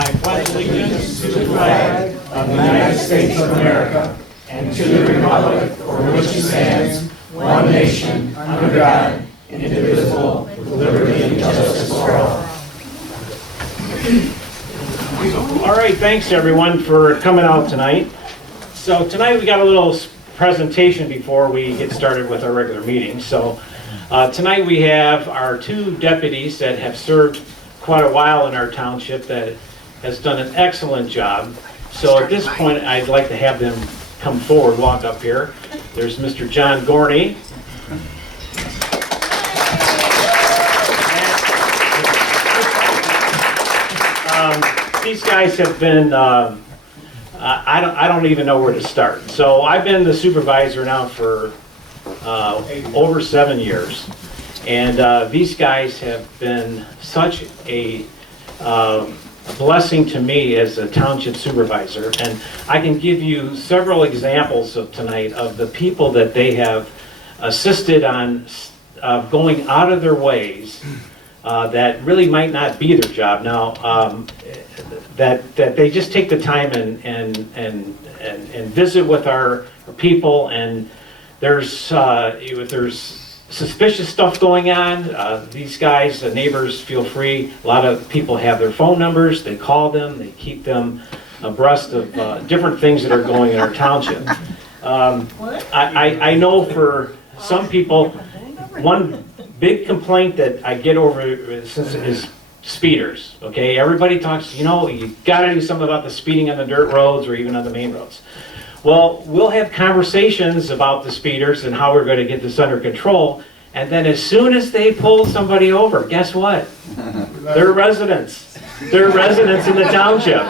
I pledge allegiance to the flag of the United States of America and to the republic for which it stands, one nation, under God, indivisible, with liberty and justice for all. All right, thanks everyone for coming out tonight. So tonight we got a little presentation before we get started with our regular meeting. So tonight we have our two deputies that have served quite a while in our township that has done an excellent job. So at this point I'd like to have them come forward, walk up here. There's Mr. John Gorney. These guys have been, I don't even know where to start. So I've been the supervisor now for over 7 years. And these guys have been such a blessing to me as a township supervisor. And I can give you several examples of tonight of the people that they have assisted on going out of their ways that really might not be their job now. That they just take the time and visit with our people, and if there's suspicious stuff going on, these guys, the neighbors, feel free. A lot of people have their phone numbers. They call them. They keep them abreast of different things that are going in our township. I know for some people, one big complaint that I get over is speeders. Okay, everybody talks, you gotta do something about the speeding on the dirt roads or even on the main roads. Well, we'll have conversations about the speeders and how we're going to get this under control, and then as soon as they pull somebody over, guess what? They're residents. They're residents in the township.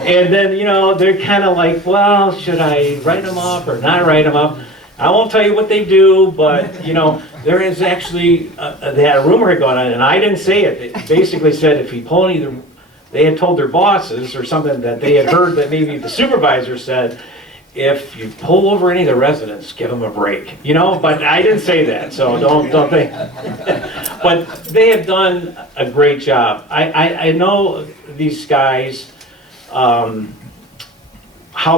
And then, they're kind of like, well, should I write them up or not write them up? I won't tell you what they do, but, there is actually, they had a rumor going on, and I didn't say it. They basically said if you pull they had told their bosses or something that they had heard that maybe the supervisor said, if you pull over any of the residents, give them a break. But I didn't say that, so don't think. But they have done a great job. I know these guys, how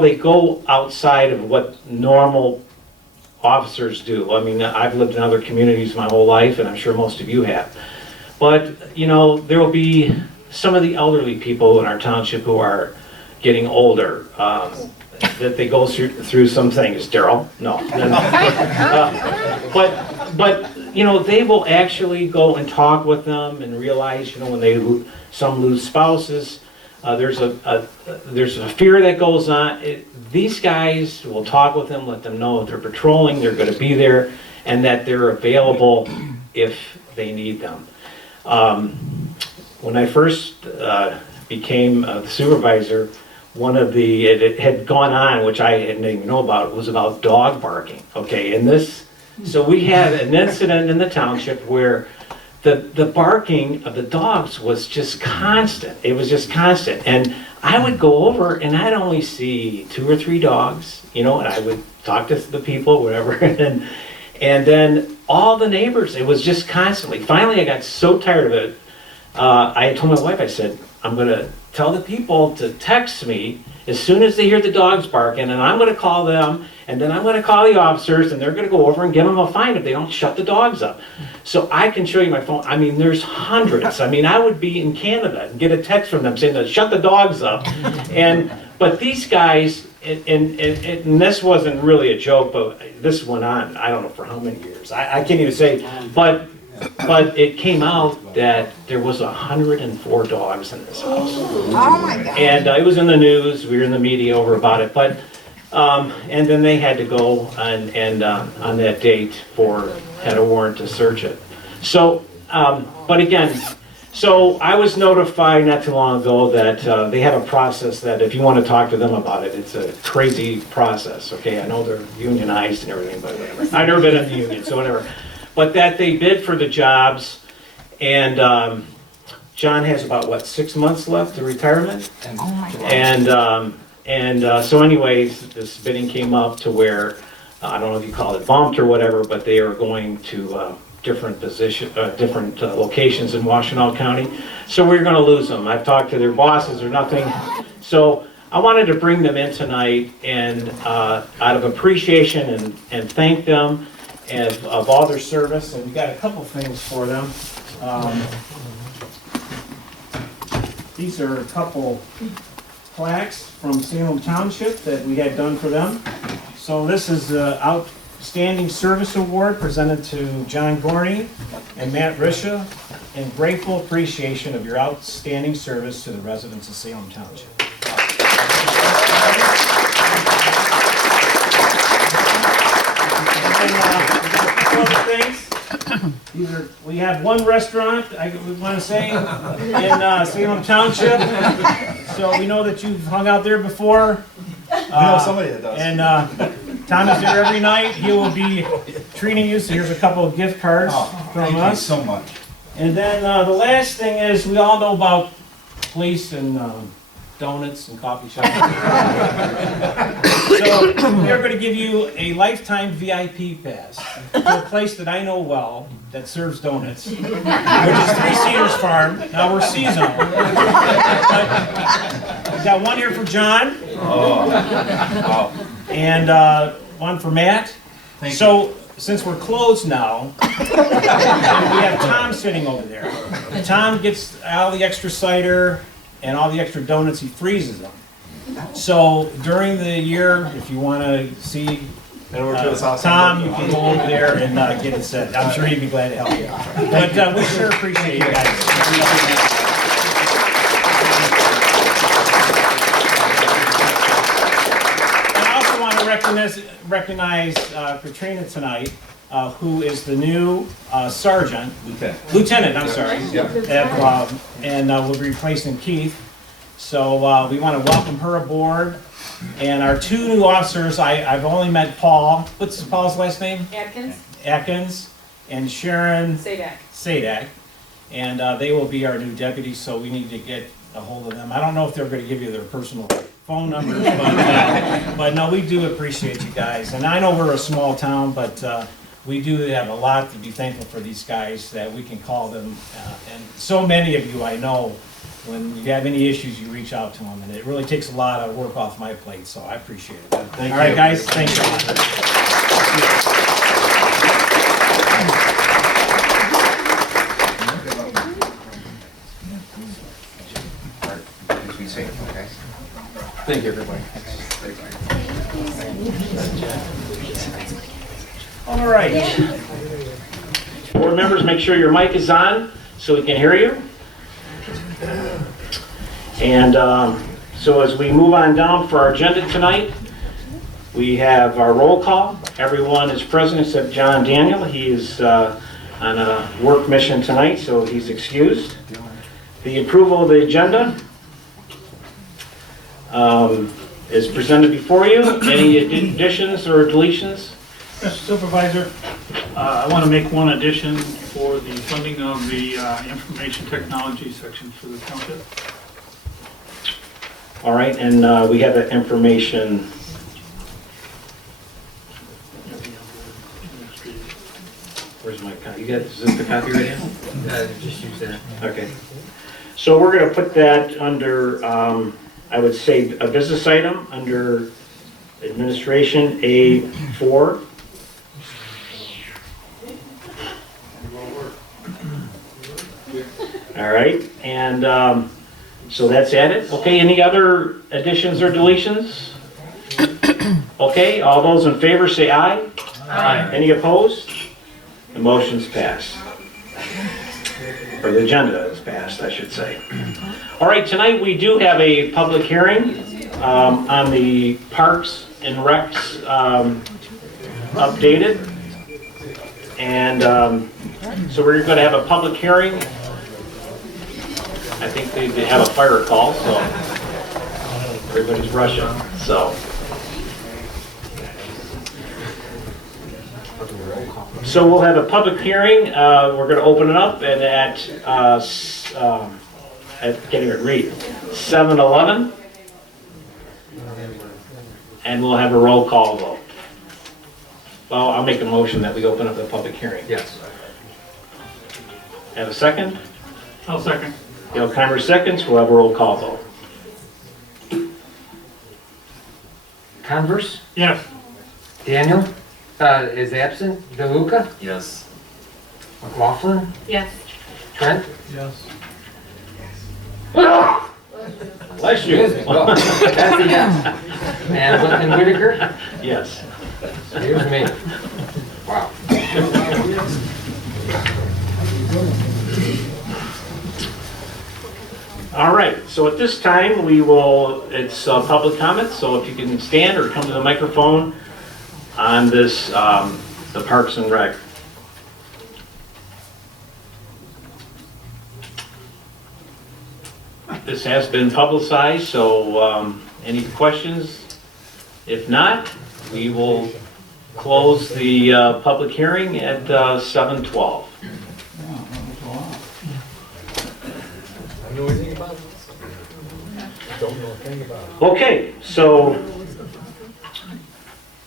they go outside of what normal officers do. I mean, I've lived in other communities my whole life, and I'm sure most of you have. But, there will be some of the elderly people in our township who are getting older, that they go through some things. Daryl? No. But they will actually go and talk with them and realize, when some lose spouses, there's a fear that goes on. These guys will talk with them, let them know if they're patrolling, they're going to be there, and that they're available if they need them. When I first became the supervisor, it had gone on, which I didn't even know about, was about dog barking. Okay, and so we had an incident in the township where the barking of the dogs was just constant. It was just constant. And I would go over and I'd only see 2 or 3 dogs, and I would talk to the people, whatever. And then all the neighbors, it was just constantly. Finally, I got so tired of it. I told my wife, I said, I'm going to tell the people to text me as soon as they hear the dogs barking, and I'm going to call them, and then I'm going to call the officers, and they're going to go over and give them a fine if they don't shut the dogs up. So I can show you my phone. I mean, there's hundreds. I mean, I would be in Canada and get a text from them saying to shut the dogs up. But these guys, and this wasn't really a joke, but this went on, I don't know for how many years. I can't even say, but it came out that there was 104 dogs in this house. Oh my God. And it was in the news. We were in the media over about it. But and then they had to go and on that date had a warrant to search it. So, but again, so I was notified not too long ago that they have a process that if you want to talk to them about it, it's a crazy process. Okay, I know they're unionized and everything, but whatever. I've never been in the union, so whatever. But that they bid for the jobs, and John has about, 6 months left to retirement? Oh my God. And so anyways, this bidding came up to where, I don't know if you call it bumped or whatever, but they are going to different locations in Washtenaw County. So we're gonna lose them. I've talked to their bosses or nothing. So I wanted to bring them in tonight and out of appreciation and thank them of all their service. And we got a couple things for them. These are a couple plaques from Salem Township that we had done for them. So this is the Outstanding Service Award presented to John Gorney and Matt Risha in grateful appreciation of your outstanding service to the residents of Salem Township. And we got a couple other things. We have one restaurant, we want to say, in Salem Township. So we know that you've hung out there before. We know somebody that does. And Tom is there every night. He will be treating you. So here's a couple of gift cards from us. Thank you so much. And then the last thing is, we all know about police and donuts and coffee shops. So we're going to give you a lifetime VIP pass to a place that I know well that serves donuts, which is 3 Cedars Farm. Now we're seasonal. We got one here for John. And one for Matt. So since we're closed now, we have Tom sitting over there. Tom gets all the extra cider and all the extra donuts, he freezes them. So during the year, if you want to see Tom, you can go over there and get it set. I'm sure he'd be glad to help you. But we sure appreciate you guys. I also want to recognize Katrina tonight, who is the new sergeant. Lieutenant, I'm sorry. Yep. And we'll be replacing Keith. So we want to welcome her aboard. And our 2 new officers, I've only met Paul. What's Paul's last name? Atkins. And Sharon Sadak. And they will be our new deputies, so we need to get a hold of them. I don't know if they're going to give you their personal phone numbers, but no, we do appreciate you guys. And I know we're a small town, but we do have a lot to be thankful for these guys that we can call them. And so many of you I know, when you have any issues, you reach out to them. And it really takes a lot of work off my plate, so I appreciate it. Thank All right, you. guys, thanks a lot. Thank you, everybody. All right. Board members, make sure your mic is on so we can hear you. And so as we move on down for our agenda tonight, we have our roll call. Everyone is present except John Daniel. He is on a work mission tonight, so he's excused. The approval of the agenda is presented before you. Any additions or deletions? Supervisor, I want to make one addition for the funding of the information technology section for the township. All right, and we have that information. Where's my copy? You got, is this the copy right here? Just use that. Okay. So we're going to put that under, I would say, a business item under administration A4. All right, and so that's added. Okay, any other additions or deletions? Okay, all those in favor say aye. Aye. Any opposed? The motion's passed. Or the agenda is passed, I should say. All right, tonight we do have a public hearing on the Parks and Recs updated. And so we're going to have a public hearing. I think they have a fire call, so everybody's rushing. So we'll have a public hearing. We're going to open it up and at can't even read, 7:11, and we'll have a roll call vote. Well, I'll make a motion that we open up the public hearing. Yes. Have a second? I'll second. Dale Kymer seconds, we'll have a roll call vote. Converse, Yes. Daniel, is absent. DeLuca, Yes. McLaughlin, Yes. Trent, Yes. Bless you. that's a yes. And Whitaker, Yes. here's me. Wow. All right, so at this time, it's public comment, so if you can stand or come to the microphone on this, the Parks and Rec. This has been publicized, so any questions? If not, we will close the public hearing at 7:12. Okay, so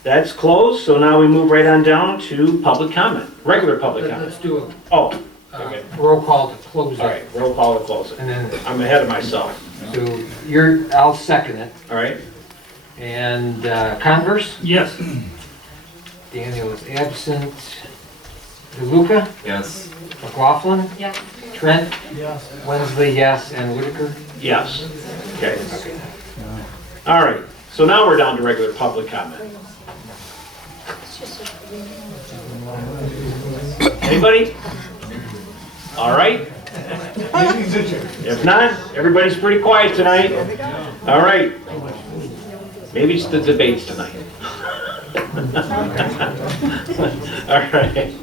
that's closed, so now we move right on down to public comment, regular public comment. Let's do Oh, a roll call to close all it. right, roll call to close it. And then, I'm ahead of myself, so I'll second it. all right? And Converse, Yes. Daniel is absent. DeLuca, Yes. McLaughlin, Yes. Trent, Yes. Wensley, yes, and Whitaker. Yes. Okay. All right, so now we're down to regular public comment. Anybody? All right. If not, everybody's pretty quiet tonight. All right. Maybe it's the debates tonight. All right.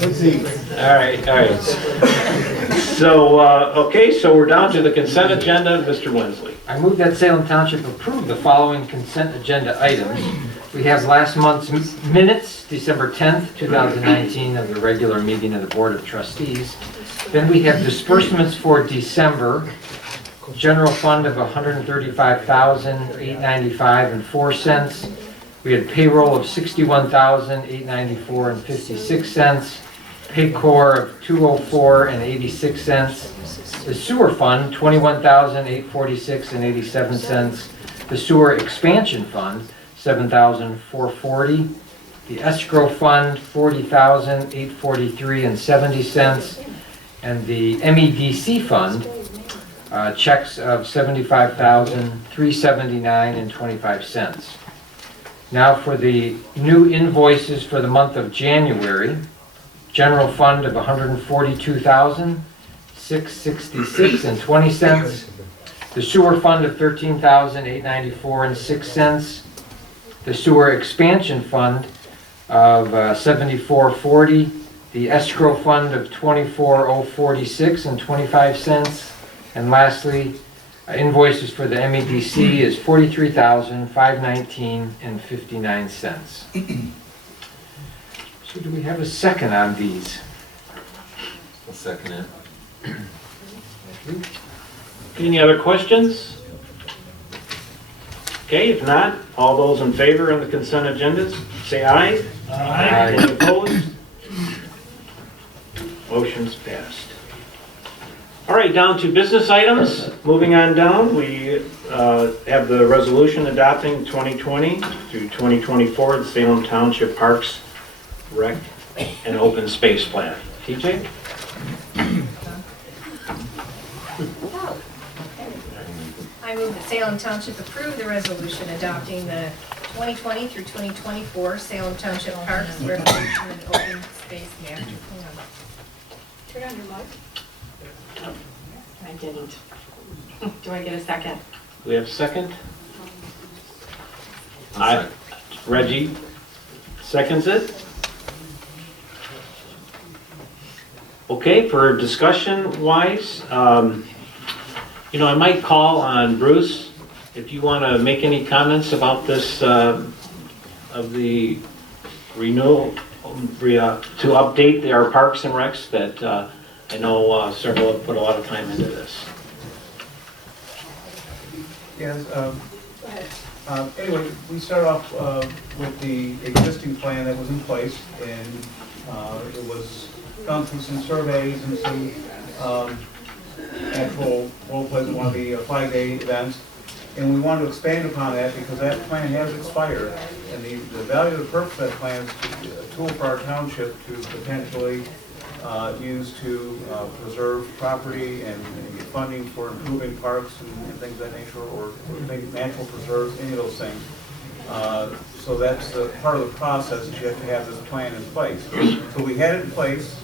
Let's see. All right. So, okay, so we're down to the consent agenda, Mr. Wensley. I move that Salem Township approve the following consent agenda items. We have last month's minutes, December 10th, 2019, of the regular meeting of the Board of Trustees. Then we have disbursements for December, general fund of $135,895.04. We had payroll of $61,894.56. Paycor of $204.86. The sewer fund, $21,846.87. The sewer expansion fund, $7,440. The escrow fund, $40,843.70. And the MEDC fund, checks of $75,379.25. Now for the new invoices for the month of January. General fund of $142,666.20. The sewer fund of $13,894.06. The sewer expansion fund of $74.40. The escrow fund of $24,046.25. And lastly, invoices for the MEDC is $43,519.59. So do we have a second on these? I'll second it. Any other questions? Okay, if not, all those in favor of the consent agendas, say aye. Aye. Any opposed? Motion's passed. All right, down to business items. Moving on down, we have the resolution adopting 2020 through 2024, the Salem Township Parks, Rec, and Open Space Plan. TJ? I move that Salem Township approve the resolution adopting the 2020 through 2024 Salem Township Parks, Recreation, and Open Space Master Plan. Turn on your mic. I didn't. Do I get a second? We have a second? I'll Reggie seconds it. Okay, for discussion wise, you know, I might call on Bruce if you want to make any comments about this, of the renewal, to update our parks and recs that I know several have put a lot of time into this. Yes, anyway, we started off with the existing plan that was in place, and it was gone through some surveys and some actual role plays at one of the Flag Day events. And we want to expand upon that because that plan has expired. And the value of the purpose of that plan is to be a tool for our township to potentially use to preserve property and get funding for improving parks and things of that nature, or natural preserves, any of those things. So that's part of the process, is you have to have this plan in place. So we had it in place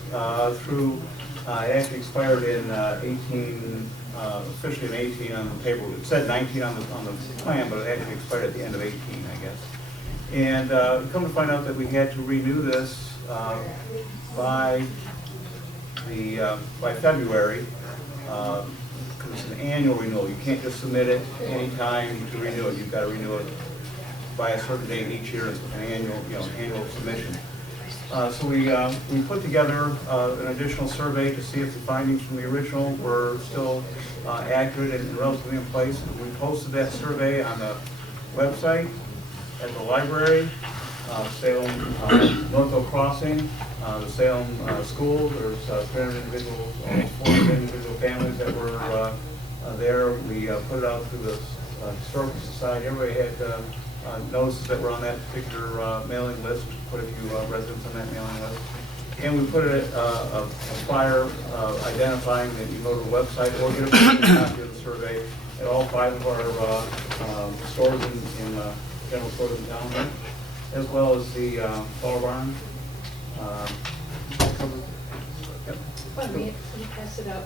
through, it actually expired in 18, officially in 18 on the paper. It said 19 on the plan, but it actually expired at the end of 18, I guess. And come to find out that we had to renew this by February, because it's an annual renewal. You can't just submit it anytime to renew it. You've got to renew it by a certain date each year. It's an annual submission. So we put together an additional survey to see if the findings from the original were still accurate and relatively in place. And we posted that survey on the website, at the library, Salem Northville Crossing, the Salem School. There's 300 individuals, almost 400 individual families that were there. We put it out through the Historical Society. Everybody had notices that were on that particular mailing list, put a few residents on that mailing list. And we put a flyer identifying that you go to the website or get a copy of the survey at all 5 of our stores in general stores in town, as well as the Fall Barn. We pass it out.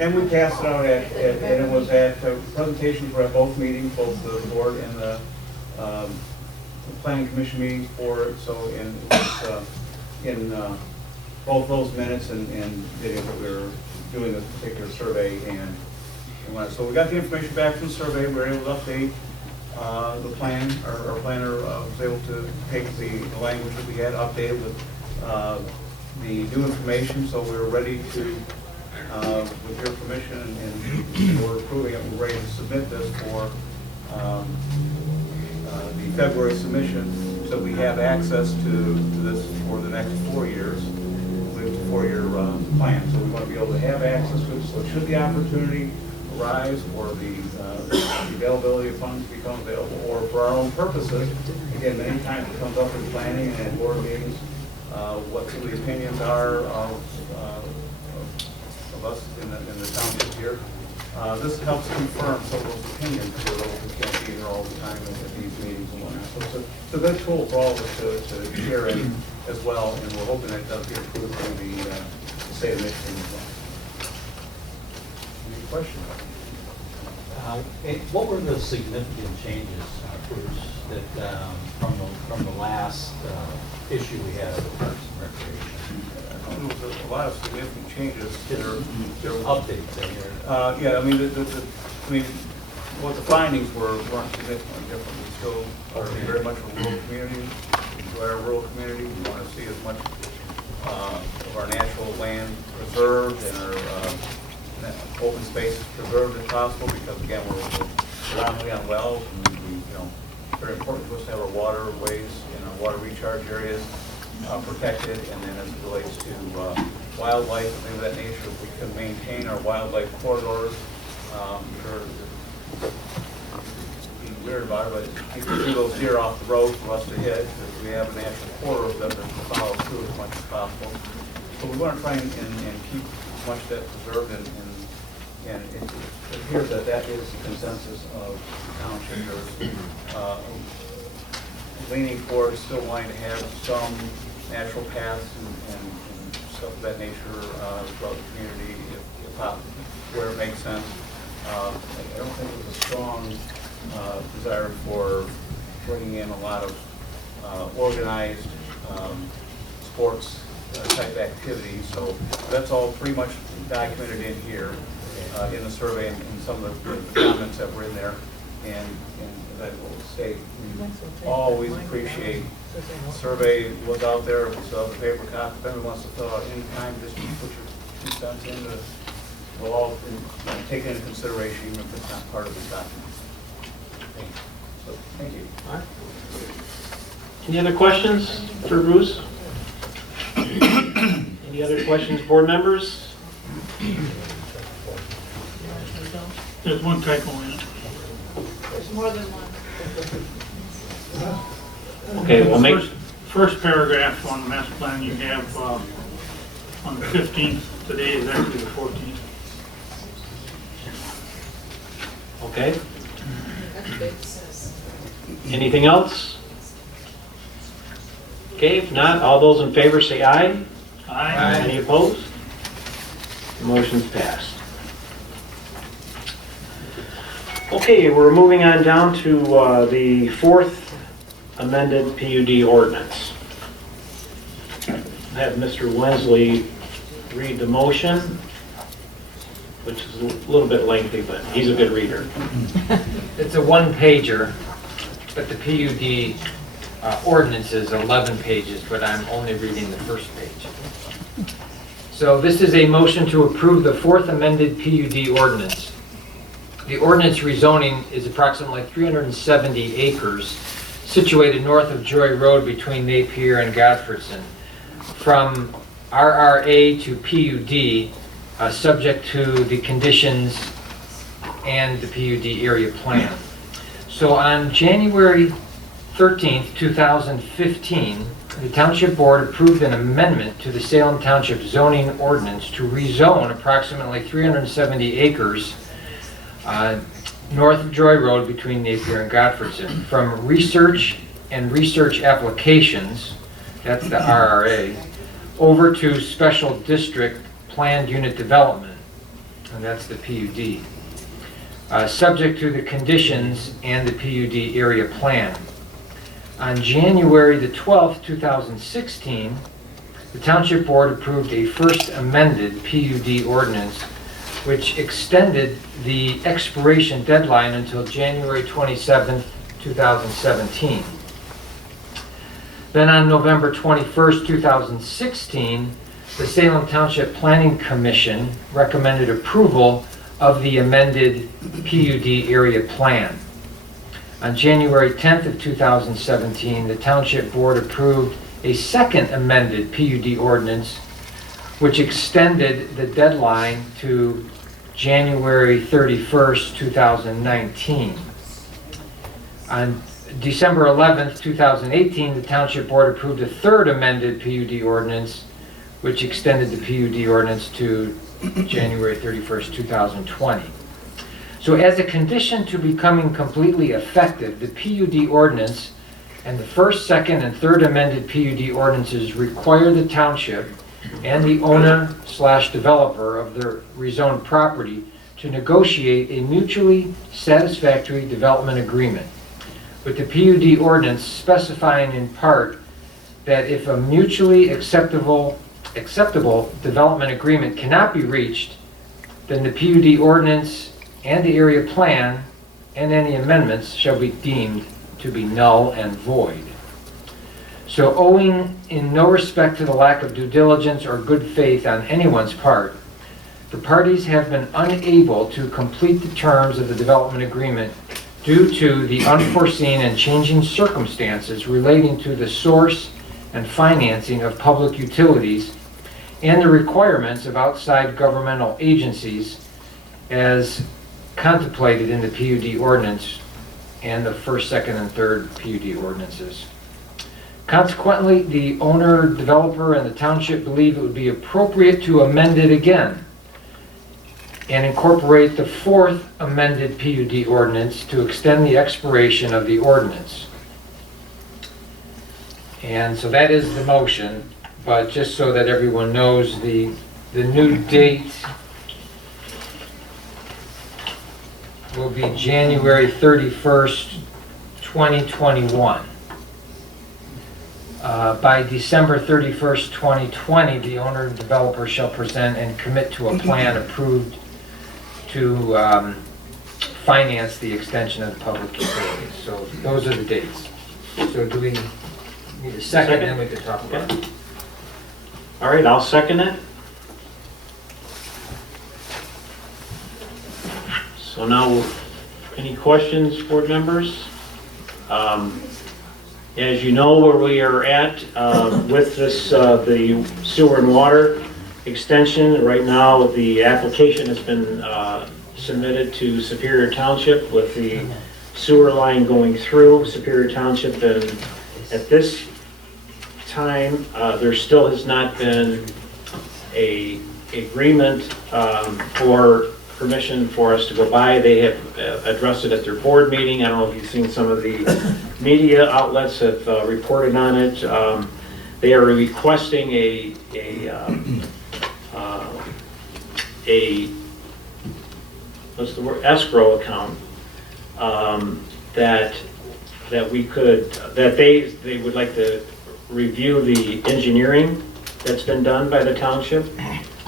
And we passed it out and it was at, presentations were at both meetings, both the board and the planning commission meetings for it. So it was in both those minutes and video that we were doing this particular survey. So we got the information back from the survey. We were able to update the plan. Our planner was able to take the language that we had, update it with the new information. So we were ready to, with your permission and we're approving it, we're ready to submit this for the February submission, so we have access to this for the next 4 years. It's a 4-year plan, so we want to be able to have access to it. So should the opportunity arise or the availability of funds become available, or for our own purposes, again, many times it comes up in planning and at board meetings, what some of the opinions are of us in the township here. This helps confirm some of those opinions for those who can't be here all the time at these meetings and whatnot. So it's a good tool for all of us to share in as well, and we're hoping that it does get approved through the state of Michigan as well. Any questions? What were the significant changes, Bruce, that from the last issue we had of the Parks and Recreation? There was a lot of significant changes. There were updates in here. Yeah, I mean, what the findings weren't significantly different. We still are very much a rural community. We enjoy our rural community. We want to see as much of our natural land preserved and our open spaces preserved as possible, because again, we're predominantly on wells, and very important to us to have our waterways and our water recharge areas protected. And then as it relates to wildlife and things of that nature, if we can maintain our wildlife corridors, being weird about it, but keep those deer off the road for us to hit, because we have a natural corridor of them to follow through as much as possible. So we want to try and keep as much of that preserved, and it appears that that is the consensus of the township. Leaning towards still wanting to have some natural paths and stuff of that nature throughout the community, if possible, where it makes sense. I don't think there's a strong desire for bringing in a lot of organized sports type activities. So that's all pretty much documented in here in the survey and some of the comments that were in there. And that will state, we always appreciate the survey was out there. We still have the paper copy. If anyone wants to fill out any time, just put your 2 cents in. We'll all take it into consideration, even if it's not part of the document. So, thank you. All right. Any other questions for Bruce? Any Any other questions, board members? There's one typo in it. There's more than one. Okay, we'll make, First paragraph on the master plan you have on the 15th. Today is actually the 14th. okay. That's big, sis. Anything else? Okay, if not, all those in favor say aye. Aye. Any opposed? The motion's passed. Okay, we're moving on down to the fourth amended PUD ordinance. I have Mr. Wensley read the motion, which is a little bit lengthy, but he's a good reader. It's a one-pager, but the PUD ordinance is 11 pages, but I'm only reading the first page. So this is a motion to approve the fourth amended PUD ordinance. The ordinance rezoning is approximately 370 acres situated north of Joy Road between Napier and Godfredson, from RRA to PUD, subject to the conditions and the PUD area plan. So on January 13th, 2015, the Township Board approved an amendment to the Salem Township zoning ordinance to rezone approximately 370 acres north of Joy Road between Napier and Godfredson from research and research applications, that's the RRA, over to special district planned unit development, and that's the PUD, subject to the conditions and the PUD area plan. On January the 12th, 2016, the Township Board approved a first amended PUD ordinance which extended the expiration deadline until January 27th, 2017. Then on November 21st, 2016, the Salem Township Planning Commission recommended approval of the amended PUD area plan. On January 10th of 2017, the Township Board approved a second amended PUD ordinance which extended the deadline to January 31st, 2019. On December 11th, 2018, the Township Board approved a third amended PUD ordinance which extended the PUD ordinance to January 31st, 2020. So as a condition to becoming completely effective, the PUD ordinance and the first, second, and third amended PUD ordinances require the township and the owner/developer of the rezoned property to negotiate a mutually satisfactory development agreement, with the PUD ordinance specifying in part that if a mutually acceptable development agreement cannot be reached, then the PUD ordinance and the area plan and any amendments shall be deemed to be null and void. So owing in no respect to the lack of due diligence or good faith on anyone's part, the parties have been unable to complete the terms of the development agreement due to the unforeseen and changing circumstances relating to the source and financing of public utilities and the requirements of outside governmental agencies as contemplated in the PUD ordinance and the first, second, and third PUD ordinances. Consequently, the owner, developer, and the township believe it would be appropriate to amend it again and incorporate the fourth amended PUD ordinance to extend the expiration of the ordinance. And so that is the motion, but just so that everyone knows, the new date will be January 31st, 2021. By December 31st, 2020, the owner and developer shall present and commit to a plan approved to finance the extension of the public utilities. So those are the dates. So do we need a second, then we can talk about it. All right, I'll second it. So now, any questions, board members? As you know where we are at with this, the sewer and water, extension. Right now, the application has been submitted to Superior Township with the sewer line going through Superior Township, and at this time, there still has not been a agreement for permission for us to go by. They have addressed it at their board meeting. I don't know if you've seen some of the media outlets have reported on it. They are requesting a what's the word, escrow account, that we could, that they would like to review the engineering that's been done by the township,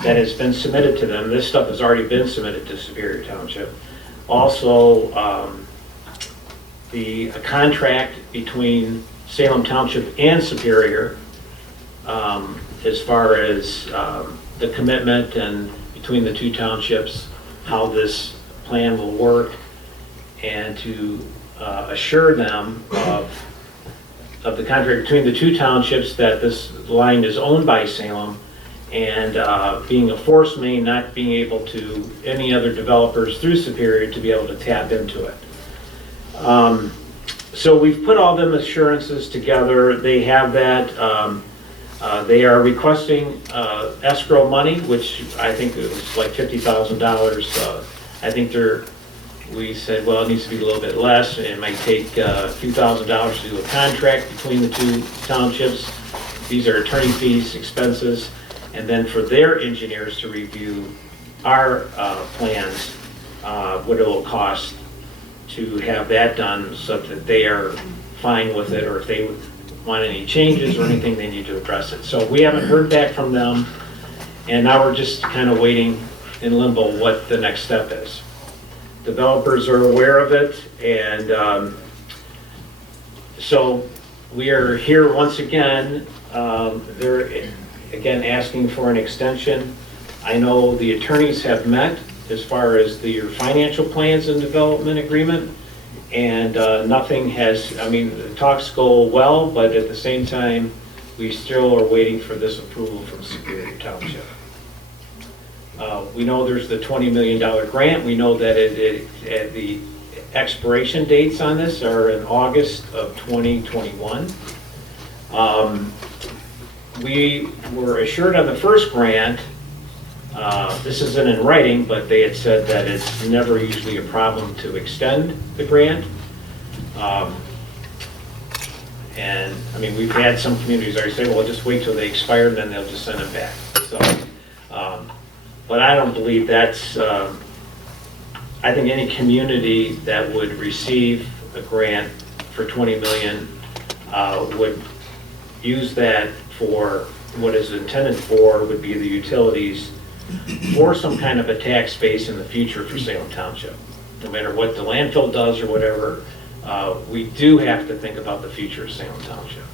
that has been submitted to them. This stuff has already been submitted to Superior Township. Also, a contract between Salem Township and Superior, as far as the commitment and between the two townships, how this plan will work, and to assure them of the contract between the two townships that this line is owned by Salem, and being a force main, not being able to, any other developers through Superior to be able to tap into it. So we've put all them assurances together. They have that. They are requesting escrow money, which I think it was like $50,000. I think we said, well, it needs to be a little bit less. It might take a few $1,000s to do a contract between the two townships. These are attorney fees, expenses, and then for their engineers to review our plans, what it will cost to have that done so that they are fine with it, or if they want any changes or anything, they need to address it. So we haven't heard back from them, and now we're just kind of waiting in limbo what the next step is. Developers are aware of it, and so we are here once again. They're again asking for an extension. I know the attorneys have met as far as your financial plans and development agreement, and nothing has, I mean, the talks go well, but at the same time, we still are waiting for this approval from Superior Township. We know there's the $20 million grant. We know that the expiration dates on this are in August of 2021. We were assured on the first grant, this isn't in writing, but they had said that it's never usually a problem to extend the grant. And I mean, we've had some communities already say, well, just wait till they expire and then they'll just send it back. So, but I don't believe that's, I think any community that would receive a grant for 20 million would use that for what is intended for, would be the utilities, for some kind of a tax base in the future for Salem Township. No matter what the landfill does or whatever, we do have to think about the future of Salem Township.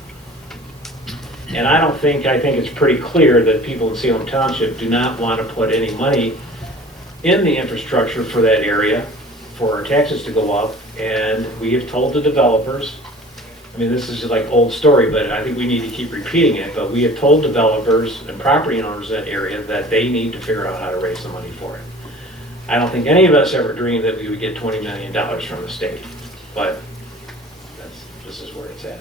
And I think it's pretty clear that people in Salem Township do not want to put any money in the infrastructure for that area for our taxes to go up. And we have told the developers, I mean, this is like old story, but I think we need to keep repeating it, but we have told developers and property owners in that area that they need to figure out how to raise the money for it. I don't think any of us ever dreamed that we would get $20 million from the state, but this is where it's at.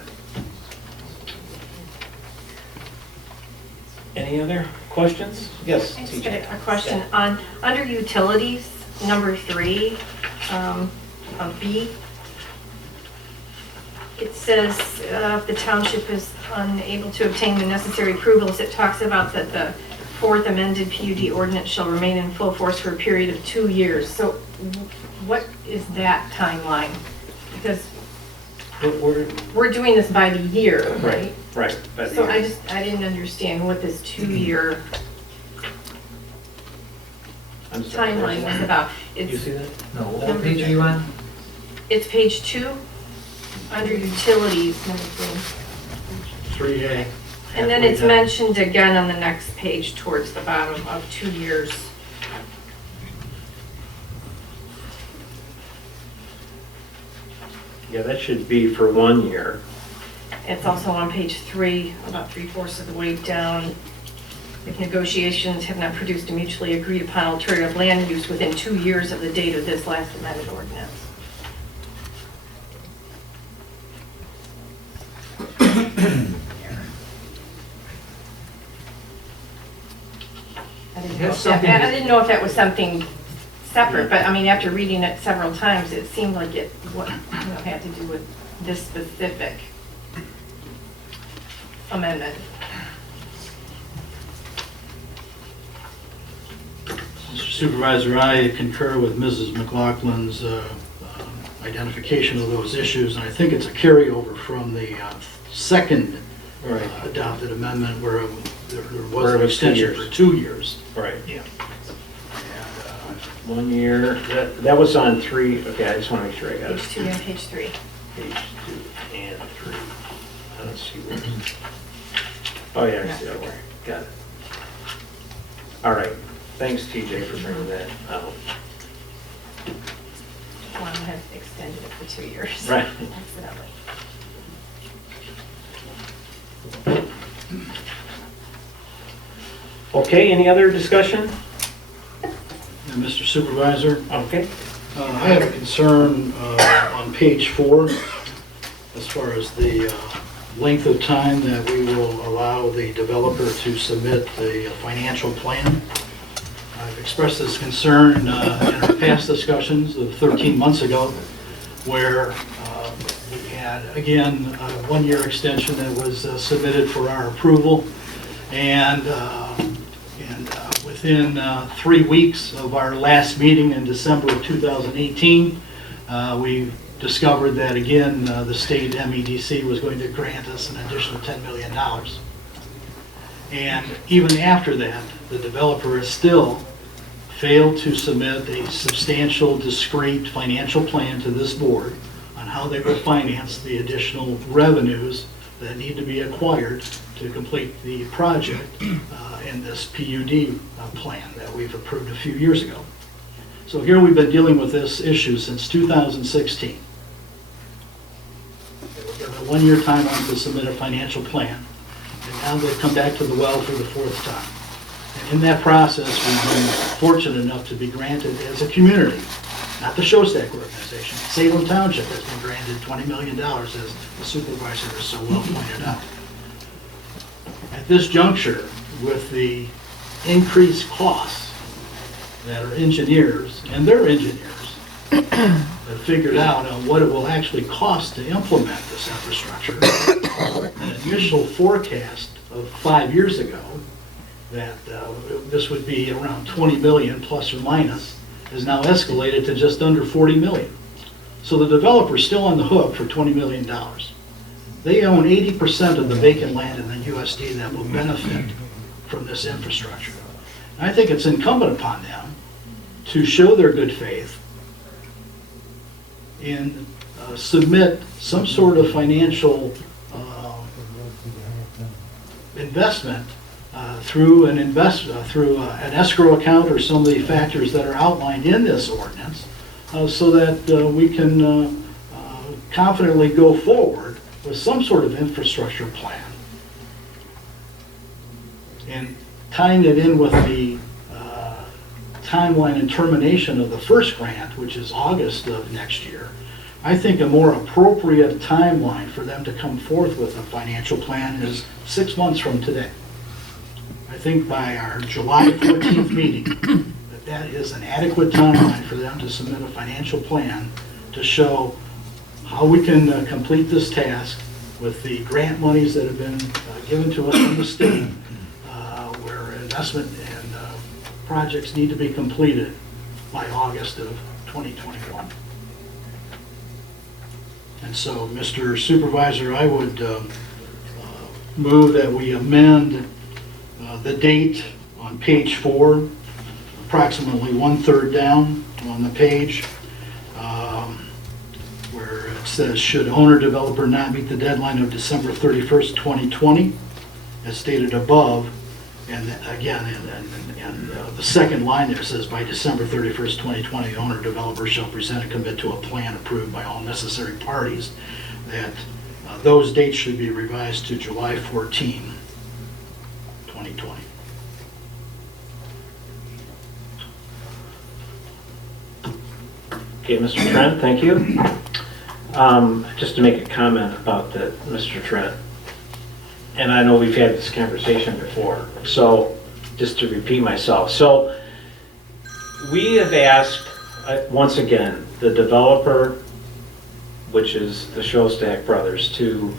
Any other questions? Yes, I just TJ. got a question on, under utilities, number 3, of B. It says if the township is unable to obtain the necessary approvals, it talks about that the 4th amended PUD ordinance shall remain in full force for a period of 2 years. So what is that timeline? Because we're doing this by the year, right? Right. So I didn't understand what this 2-year timeline was about. You see that? No, what page are you on? It's page 2, under utilities, number 3. 3A. And then it's mentioned again on the next page towards the bottom of 2 years. Yeah, that should be for 1 year. It's also on page 3, about 3/4 of the way down. if negotiations have not produced a mutually agreed upon alternative land use within 2 years of the date of this last amended ordinance. I didn't know if that was something separate, but I mean, after reading it several times, it seemed like it had to do with this specific amendment. Mr. Supervisor, I concur with Mrs. McLaughlin's identification of those issues, and I think it's a carryover from the second adopted amendment where there was an extension for 2 years. Right. Yeah. 1 year, that was on 3, okay, I just want to make sure I got it. Page 2 and page 3. Page 2 and 3. I don't see where. Oh, yeah, I see that one. Got it. All right. Thanks, TJ, for bringing that out. One has extended it for 2 years. Right. Accidentally. Okay, any other discussion? And Mr. Supervisor, Okay. I have a concern on page 4 as far as the length of time that we will allow the developer to submit the financial plan. I've expressed this concern in our past discussions of 13 months ago, where we had, again, a 1-year extension that was submitted for our approval, and within 3 weeks of our last meeting in December of 2018, we discovered that, again, the state MEDC was going to grant us an additional $10 million. And even after that, the developer has still failed to submit a substantial, discrete financial plan to this board on how they will finance the additional revenues that need to be acquired to complete the project in this PUD plan that we've approved a few years ago. So here we've been dealing with this issue since 2016. They were given a 1-year timeline to submit a financial plan, and now they've come back to the well for the 4th time. And in that process, we've been fortunate enough to be granted as a community, not the Showstack organization, Salem Township has been granted $20 million, as the supervisor has so well pointed out. At this juncture, with the increased costs that our engineers and their engineers have figured out on what it will actually cost to implement this infrastructure, an initial forecast of 5 years ago that this would be around 20 million plus or minus is now escalated to just under 40 million. So the developer's still on the hook for $20 million. They own 80% of the vacant land in the USD that will benefit from this infrastructure. And I think it's incumbent upon them to show their good faith and submit some sort of financial investment through an escrow account or some of the factors that are outlined in this ordinance, so that we can confidently go forward with some sort of infrastructure plan. And tying it in with the timeline and termination of the first grant, which is August of next year, I think a more appropriate timeline for them to come forth with a financial plan is 6 months from today. I think by our July 14th meeting, that is an adequate timeline for them to submit a financial plan to show how we can complete this task with the grant monies that have been given to us from the state, where investment and projects need to be completed by August of 2021. And so, Mr. Supervisor, I would move that we amend the date on page 4, approximately 1/3 down on the page, where it says, should owner developer not meet the deadline of December 31st, 2020, as stated above, and again, and the second line there says, by December 31st, 2020, the owner developer shall present and commit to a plan approved by all necessary parties, that those dates should be revised to July 14, 2020. Okay, Mr. Trent, thank you. Just to make a comment about that, Mr. Trent, and I know we've had this conversation before, so just to repeat myself. So we have asked, once again, the developer, which is the Showstack Brothers, to,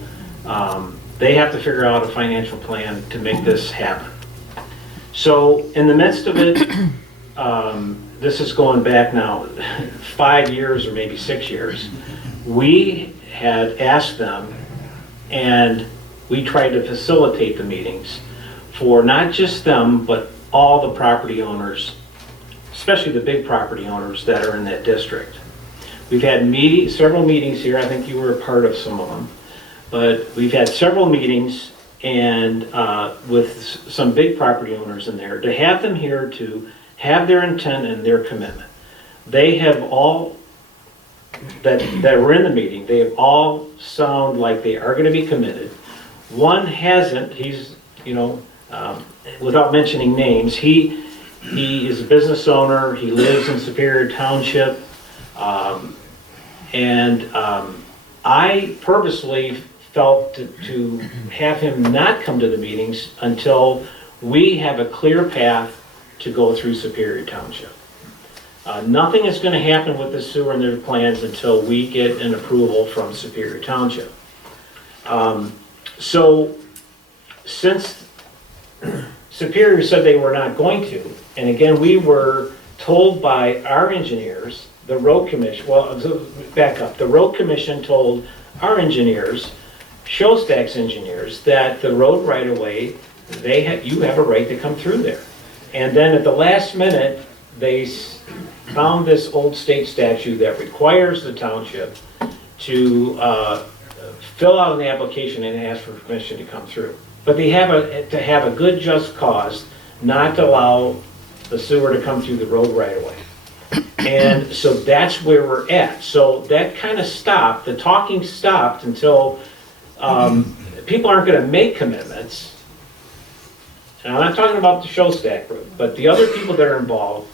they have to figure out a financial plan to make this happen. So in the midst of it, this is going back now 5 years or maybe 6 years, we had asked them, and we tried to facilitate the meetings for not just them, but all the property owners, especially the big property owners that are in that district. We've had several meetings here, I think you were a part of some of them, but we've had several meetings and with some big property owners in there, to have them here to have their intent and their commitment. They have all, that were in the meeting, they have all sound like they are gonna be committed. One hasn't, he's, without mentioning names, he is a business owner, he lives in Superior Township, I purposely felt to have him not come to the meetings until we have a clear path to go through Superior Township. Nothing is going to happen with the sewer and their plans until we get an approval from Superior Township. So since Superior said they were not going to, and again, we were told by our engineers, the road commission, well, back up, the road commission told our engineers, Showstack's engineers, that the road right away, you have a right to come through there. And then at the last minute, they found this old state statute that requires the township to fill out an application and ask for permission to come through. But they have to have a good just cause not to allow the sewer to come through the road right away. And so that's where we're at. So that kind of stopped, the talking stopped until people aren't going to make commitments. And I'm not talking about the Showstack group, but the other people that are involved,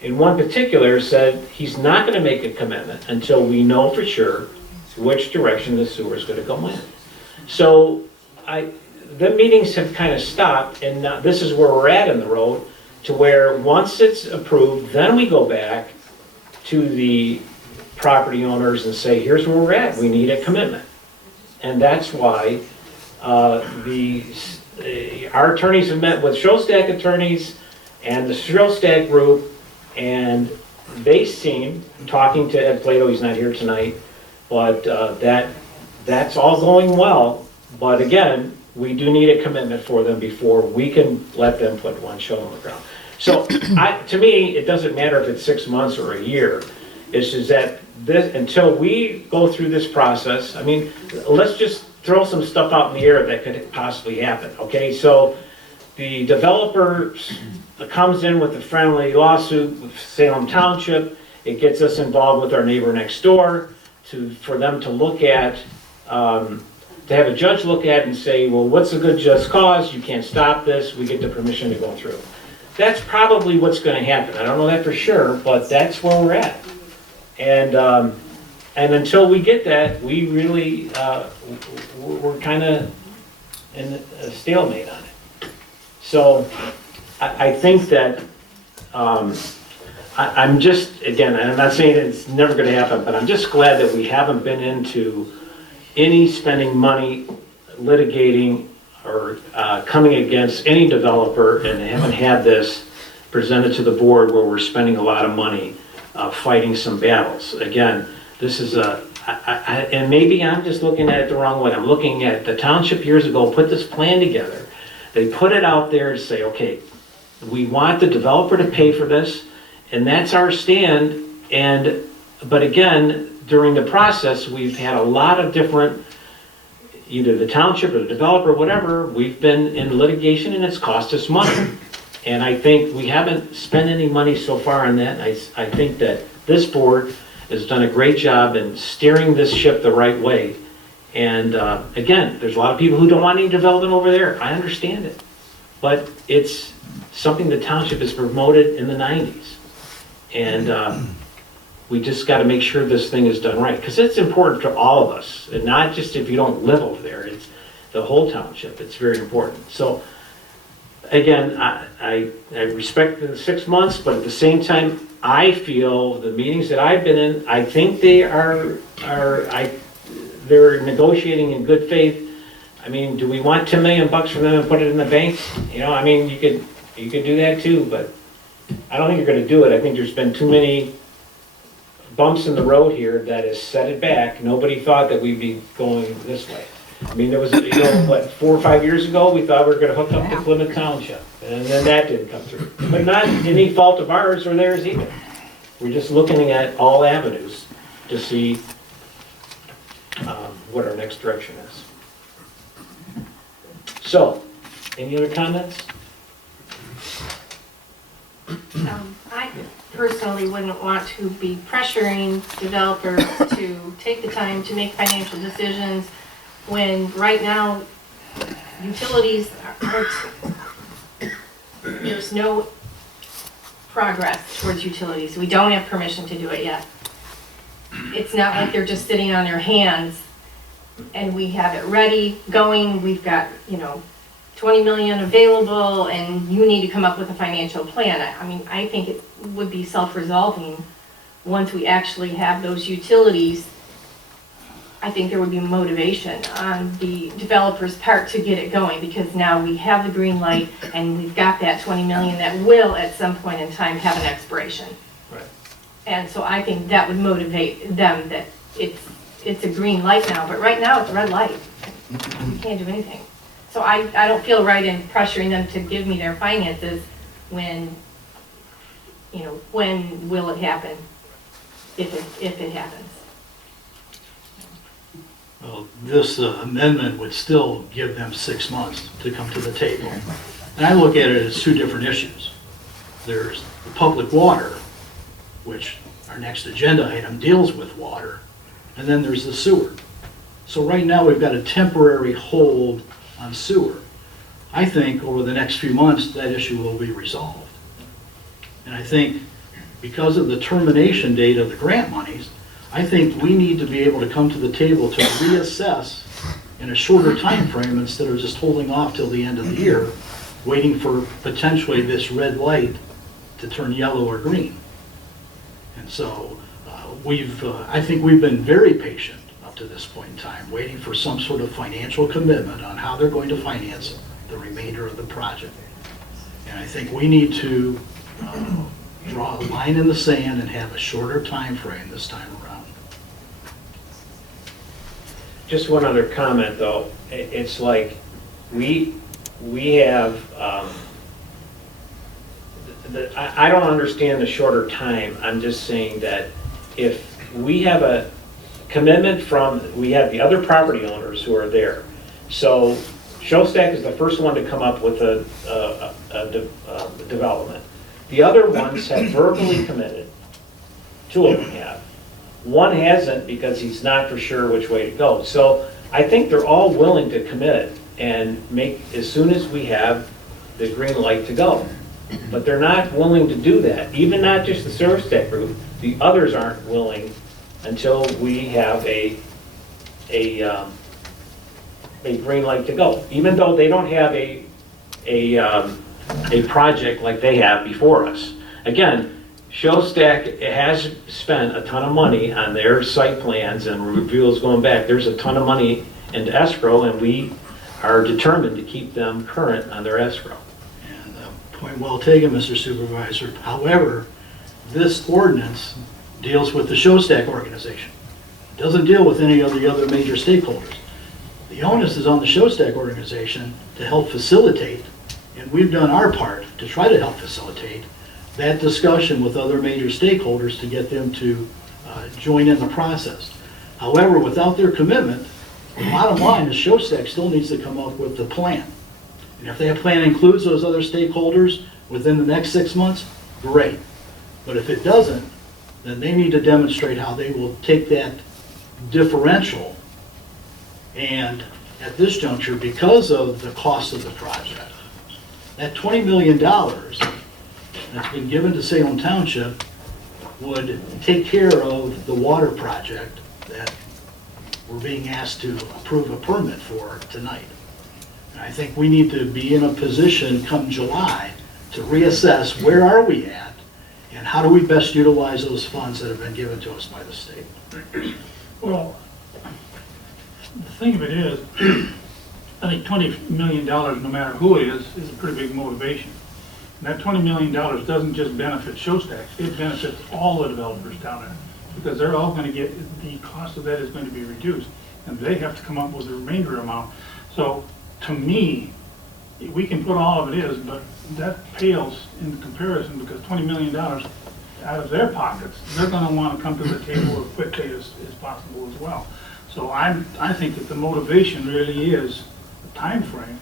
in one particular, said he's not going to make a commitment until we know for sure which direction the sewer is going to go in. So the meetings have kind of stopped, and now this is where we're at in the road, to where once it's approved, then we go back to the property owners and say, here's where we're at, we need a commitment. And that's why our attorneys have met with Showstack attorneys and the Showstack group, and they seem, talking to Ed Plato, he's not here tonight, but that's all going well. But again, we do need a commitment for them before we can let them put one shovel on the ground. So to me, it doesn't matter if it's 6 months or a year. It's just that until we go through this process, I mean, let's just throw some stuff out in the air that could possibly happen, okay? So the developer comes in with a friendly lawsuit with Salem Township. It gets us involved with our neighbor next door for them to look at, to have a judge look at and say, well, what's a good just cause? You can't stop this. We get the permission to go through. That's probably what's going to happen. I don't know that for sure, but that's where we're at. And until we get that, we really, we're kind of in a stalemate on it. So I think that I'm just, again, I'm not saying it's never going to happen, but I'm just glad that we haven't been into any spending money, litigating, or coming against any developer, and haven't had this presented to the board where we're spending a lot of money fighting some battles. Again, this is and maybe I'm just looking at it the wrong way. I'm looking at the township years ago put this plan together. They put it out there to say, okay, we want the developer to pay for this, and that's our stand. But again, during the process, we've had a lot of different, either the township or the developer, whatever, we've been in litigation and it's cost us money. And I think we haven't spent any money so far on that. I think that this board has done a great job in steering this ship the right way. And again, there's a lot of people who don't want any development over there. I understand it. But it's something the township has promoted in the 90s. And we just gotta make sure this thing is done right, because it's important to all of us, and not just if you don't live over there, it's the whole township, it's very important. So, again, I respect the 6 months, but at the same time, I feel the meetings that I've been in, I think they're negotiating in good faith. I mean, do we want $10 million from them and put it in the bank? You know, I mean, you could do that too, but I don't think you're gonna do it. I think there's been too many bumps in the road here that has set it back. Nobody thought that we'd be going this way. I mean, there was, 4 or 5 years ago, we thought we were gonna hook up to Plymouth Township, and then that didn't come through. But not any fault of ours or theirs either. We're just looking at all avenues to see what our next direction is. So, any other comments? I personally wouldn't want to be pressuring developers to take the time to make financial decisions when right now utilities there's no progress towards utilities. We don't have permission to do it yet. It's not like they're just sitting on their hands and we have it ready, going, we've got, 20 million available and you need to come up with a financial plan. I mean, I think it would be self-resolving once we actually have those utilities. I think there would be motivation on the developer's part to get it going because now we have the green light and we've got that 20 million that will at some point in time have an expiration. Right. And so I think that would motivate them that it's a green light now, but right now it's a red light. You can't do anything. So I don't feel right in pressuring them to give me their finances when will it happen, if it happens. Well, this amendment would still give them 6 months to come to the table. And I look at it as two different issues. There's the public water, which our next agenda item deals with water, and then there's the sewer. So right now we've got a temporary hold on sewer. I think over the next few months that issue will be resolved. And I think because of the termination date of the grant monies, I think we need to be able to come to the table to reassess in a shorter time frame instead of just holding off till the end of the year, waiting for potentially this red light to turn yellow or green. And so I think we've been very patient up to this point in time, waiting for some sort of financial commitment on how they're going to finance the remainder of the project. And I think we need to draw a line in the sand and have a shorter time frame this time around. Just one other comment, though. It's like we have, I don't understand the shorter time. I'm just saying that if we have a commitment we have the other property owners who are there. So Showstack is the first one to come up with a development. The other ones have verbally committed. 2 of them have. One hasn't because he's not for sure which way to go. So I think they're all willing to commit and make as soon as we have the green light to go. But they're not willing to do that. Even not just the Showstack group, the others aren't willing until we have a green light to go. Even though they don't have a project like they have before us. Again, Showstack has spent a ton of money on their site plans and reviews going back. There's a ton of money into escrow, and we are determined to keep them current on their escrow. And point well taken, Mr. Supervisor. However, this ordinance deals with the Showstack organization. It doesn't deal with any of the other major stakeholders. The onus is on the Showstack organization to help facilitate, and we've done our part to try to help facilitate that discussion with other major stakeholders to get them to join in the process. However, without their commitment, the bottom line is Showstack still needs to come up with the plan. And if that plan includes those other stakeholders within the next 6 months, great. But if it doesn't, then they need to demonstrate how they will take that differential. And at this juncture, because of the cost of the project, that $20 million that's been given to Salem Township would take care of the water project that we're being asked to approve a permit for tonight. And I think we need to be in a position come July to reassess where are we at and how do we best utilize those funds that have been given to us by the state. Well, the thing of it is, I think $20 million, no matter who it is a pretty big motivation. And that $20 million doesn't just benefit Showstacks, it benefits all the developers down there. Because they're all gonna get, the cost of that is going to be reduced, and they have to come up with the remainder amount. So, to me, we can put all of it is, but that pales in comparison, because $20 million out of their pockets, they're gonna wanna come to the table as quickly as possible as well. So I think that the motivation really is the time frame.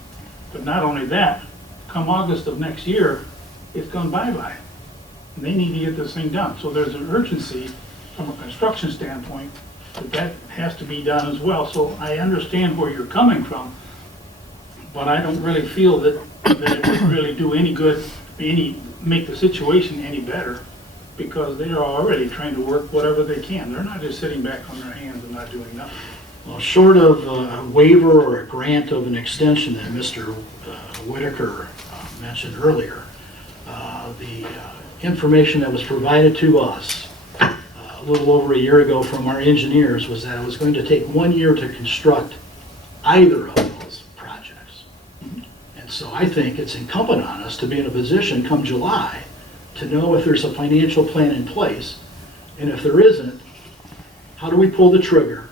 But not only that, come August of next year, it's gone bye-bye. And they need to get this thing done. So there's an urgency from a construction standpoint that has to be done as well. So I understand where you're coming from, but I don't really feel that it would really do any good, make the situation any better, because they are already trying to work whatever they can. They're not just sitting back on their hands and not doing nothing. Well, short of a waiver or a grant of an extension that Mr. Whitaker mentioned earlier, the information that was provided to us a little over a year ago from our engineers was that it was going to take 1 year to construct either of those projects. And so I think it's incumbent on us to be in a position come July to know if there's a financial plan in place, and if there isn't, how do we pull the trigger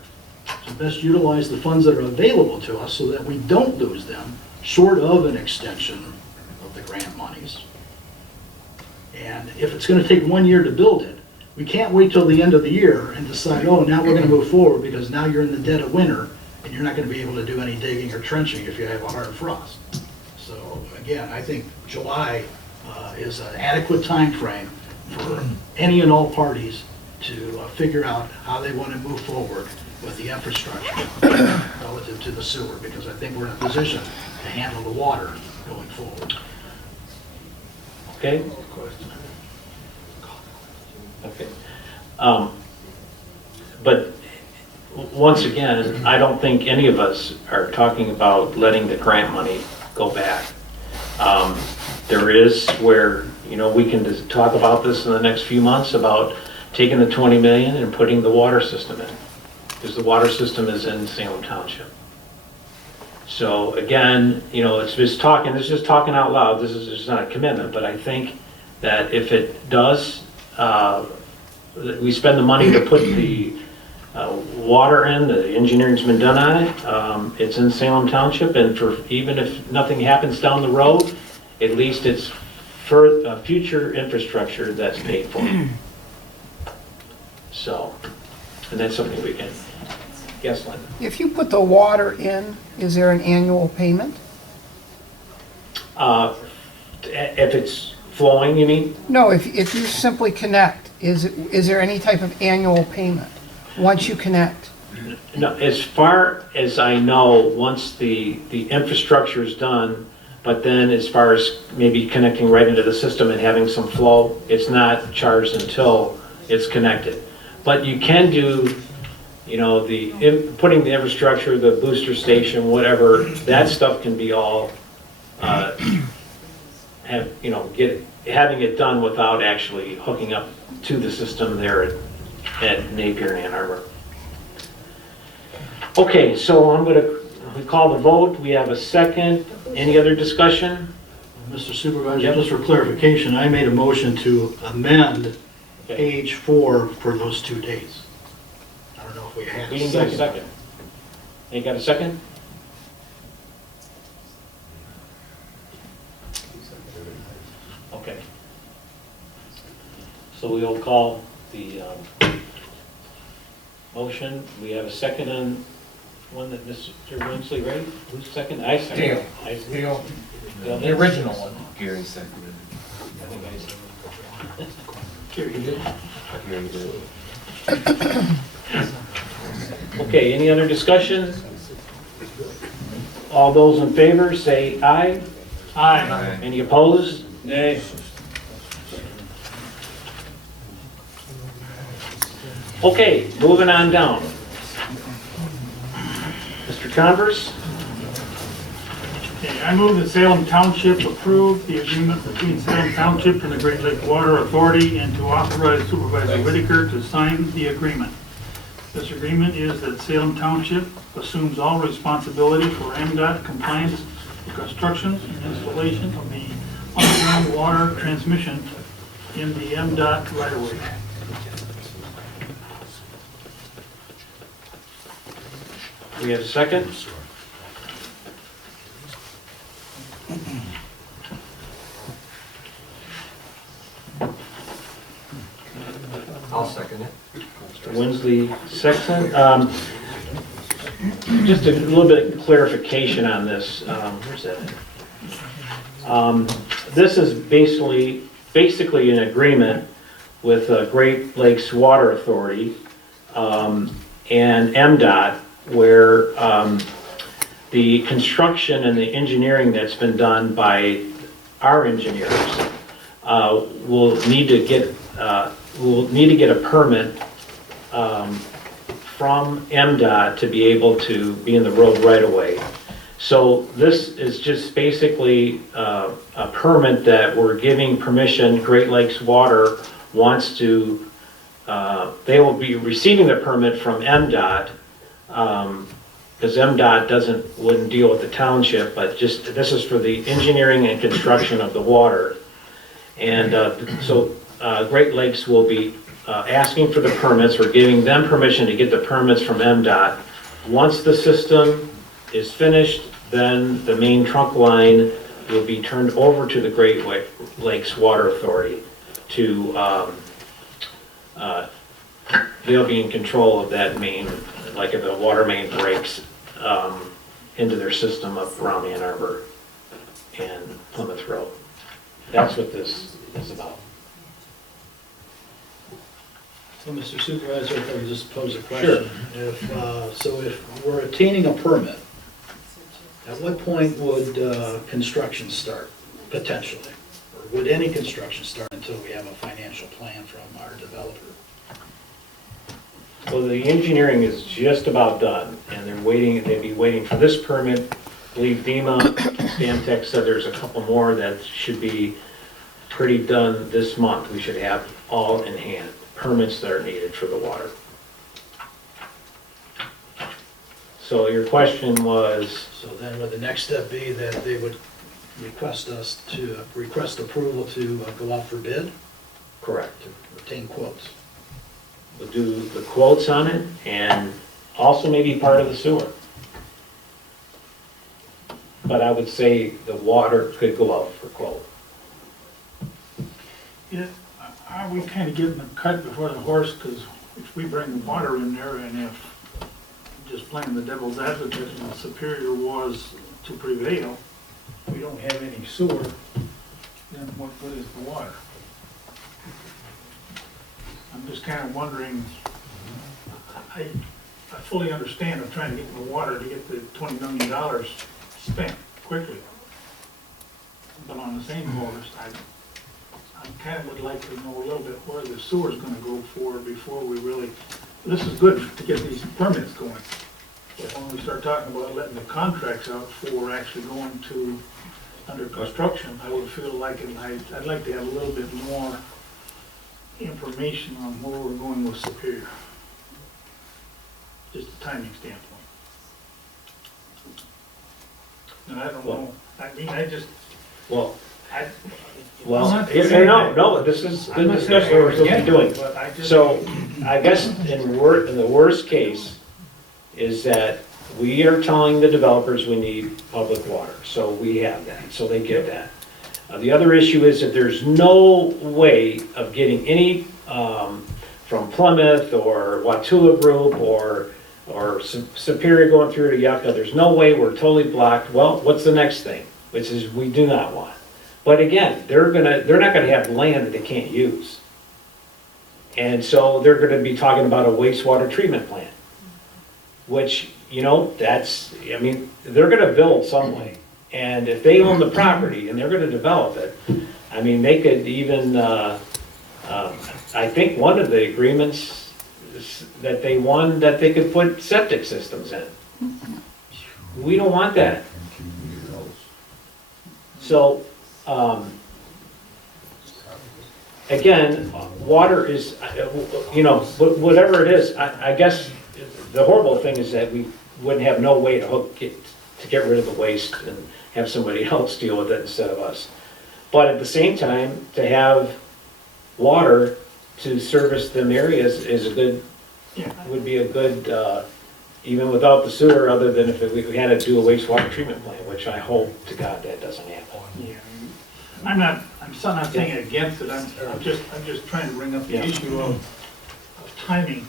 to best utilize the funds that are available to us so that we don't lose them, short of an extension of the grant monies. And if it's going to take 1 year to build it, we can't wait till the end of the year and decide, oh, now we're going to move forward, because now you're in the dead of winter and you're not going to be able to do any digging or trenching if you have a hard frost. So again, I think July is an adequate time frame for any and all parties to figure out how they want to move forward with the infrastructure relative to the sewer, because I think we're in a position to handle the water going forward. Okay? Okay. But once again, I don't think any of us are talking about letting the grant money go back. There is where, we can just talk about this in the next few months about taking the 20 million and putting the water system in, because the water system is in Salem Township. So again, it's just talking out loud. This is just not a commitment, but I think that if it does, we spend the money to put the water in, the engineering's been done on it, it's in Salem Township, and even if nothing happens down the road, at least it's for future infrastructure that's paid for. So, and that's something we can, yes, Linda? If you put the water in, is there an annual payment? If it's flowing, you mean? No, if you simply connect, is there any type of annual payment once you connect? No, as far as I know, once the infrastructure is done, but then as far as maybe connecting right into the system and having some flow, it's not charged until it's connected. But you can do, putting the infrastructure, the booster station, whatever, that stuff can be all, having it done without actually hooking up to the system there at Napier and Ann Arbor. Okay, so we call the vote. We have a second. Any other discussion? Mr. Supervisor, Yep. just for clarification, I made a motion to amend Okay. page 4 for those 2 dates. I don't know if we had We a didn't get a second. second. Ain't got a second? Okay. So we'll call the motion. We have a second on one that Mr. Winsley, right? Who's second? I second. Dale. I second. Dale, Dale the did? original one. Gary seconded. I think I seconded. Here, you did. Gary did. Okay, any other discussion? All those in favor, say aye. Aye. Any opposed? Nay. Okay, moving on down. Mr. Converse? Okay, I move that Salem Township approve the agreement between Salem Township and the Great Lake Water Authority and to authorize Supervisor Whitaker to sign the agreement. This agreement is that Salem Township assumes all responsibility for MDOT compliance, construction, and installation of the underground water transmission in the MDOT right-of-way. We have a second? I'll second it. Mr. Winsley, second. Just a little bit of clarification on this. Where's that? This is basically an agreement with Great Lakes Water Authority and MDOT, where the construction and the engineering that's been done by our engineers will need to get a permit from MDOT to be able to be in the road right away. So this is just basically a permit that we're giving permission. Great Lakes Water wants to, they will be receiving the permit from MDOT, because MDOT wouldn't deal with the township, but just, this is for the engineering and construction of the water. And so Great Lakes will be asking for the permits. We're giving them permission to get the permits from MDOT. Once the system is finished, then the main trunk line will be turned over to the Great Lakes Water Authority to, they'll be in control of that main, like if the water main breaks into their system up around Ann Arbor and Plymouth Road. That's what this is about. So, Mr. Supervisor, if I could just pose a question. If, so if we're obtaining a permit, at what point would construction start, potentially? Or would any construction start until we have a financial plan from our developer? Well, the engineering is just about done, and they'd be waiting for this permit. I believe DEMA, Stantec said there's a couple more that should be pretty done this month. We should have all in hand, permits that are needed for the water. So your question was? So then would the next step be that they would request us to, request approval to go out for bid? Correct. To obtain quotes? We'll do the quotes on it, and also maybe part of the sewer. But I would say the water could go out for quote. Yeah, are we kind of getting the cart before the horse? Because if we bring the water in there, and if, just playing the devil's advocate, and Superior was to prevail, we don't have any sewer, then what good is the water? I'm just kind of wondering, I fully understand I'm trying to get the water to get the $20 million spent quickly. But on the same note, I kind of would like to know a little bit where the sewer's gonna go for before we really, this is good to get these permits going. But when we start talking about letting the contracts out for actually going to under construction, I would feel like I'd like to have a little bit more information on where we're going with Superior. Just a timing standpoint. And I don't know, I mean, I just, Well, I. well, I'm not saying no, that- this is I'm good not discussion saying we're supposed to be doing. but I just- So, I guess in the worst case is that we are telling the developers we need public water, so we have that, so they get that. The other issue is that there's no way of getting any, from Plymouth or Wautua Group or Superior going through to Yucca, there's no way, we're totally blocked. Well, what's the next thing? Which is we do not want. But again, they're not gonna have land that they can't use. And so they're gonna be talking about a wastewater treatment plant, which, you know, that's, I mean, they're gonna build some way. And if they own the property and they're gonna develop it, I mean, they could even, I think one of the agreements that they won, that they could put septic systems in. We don't want that. So, again, water is, you know, whatever it is, I guess the horrible thing is that we wouldn't have no way to hook it, to get rid of the waste and have somebody else deal with it instead of us. But at the same time, to have water to service them areas is a good, would be a good, even without the sewer, other than if we had to do a wastewater treatment plant, which I hope to God that doesn't happen. Yeah. I'm still not saying against it, I'm just trying to bring up the Yeah. issue of timing.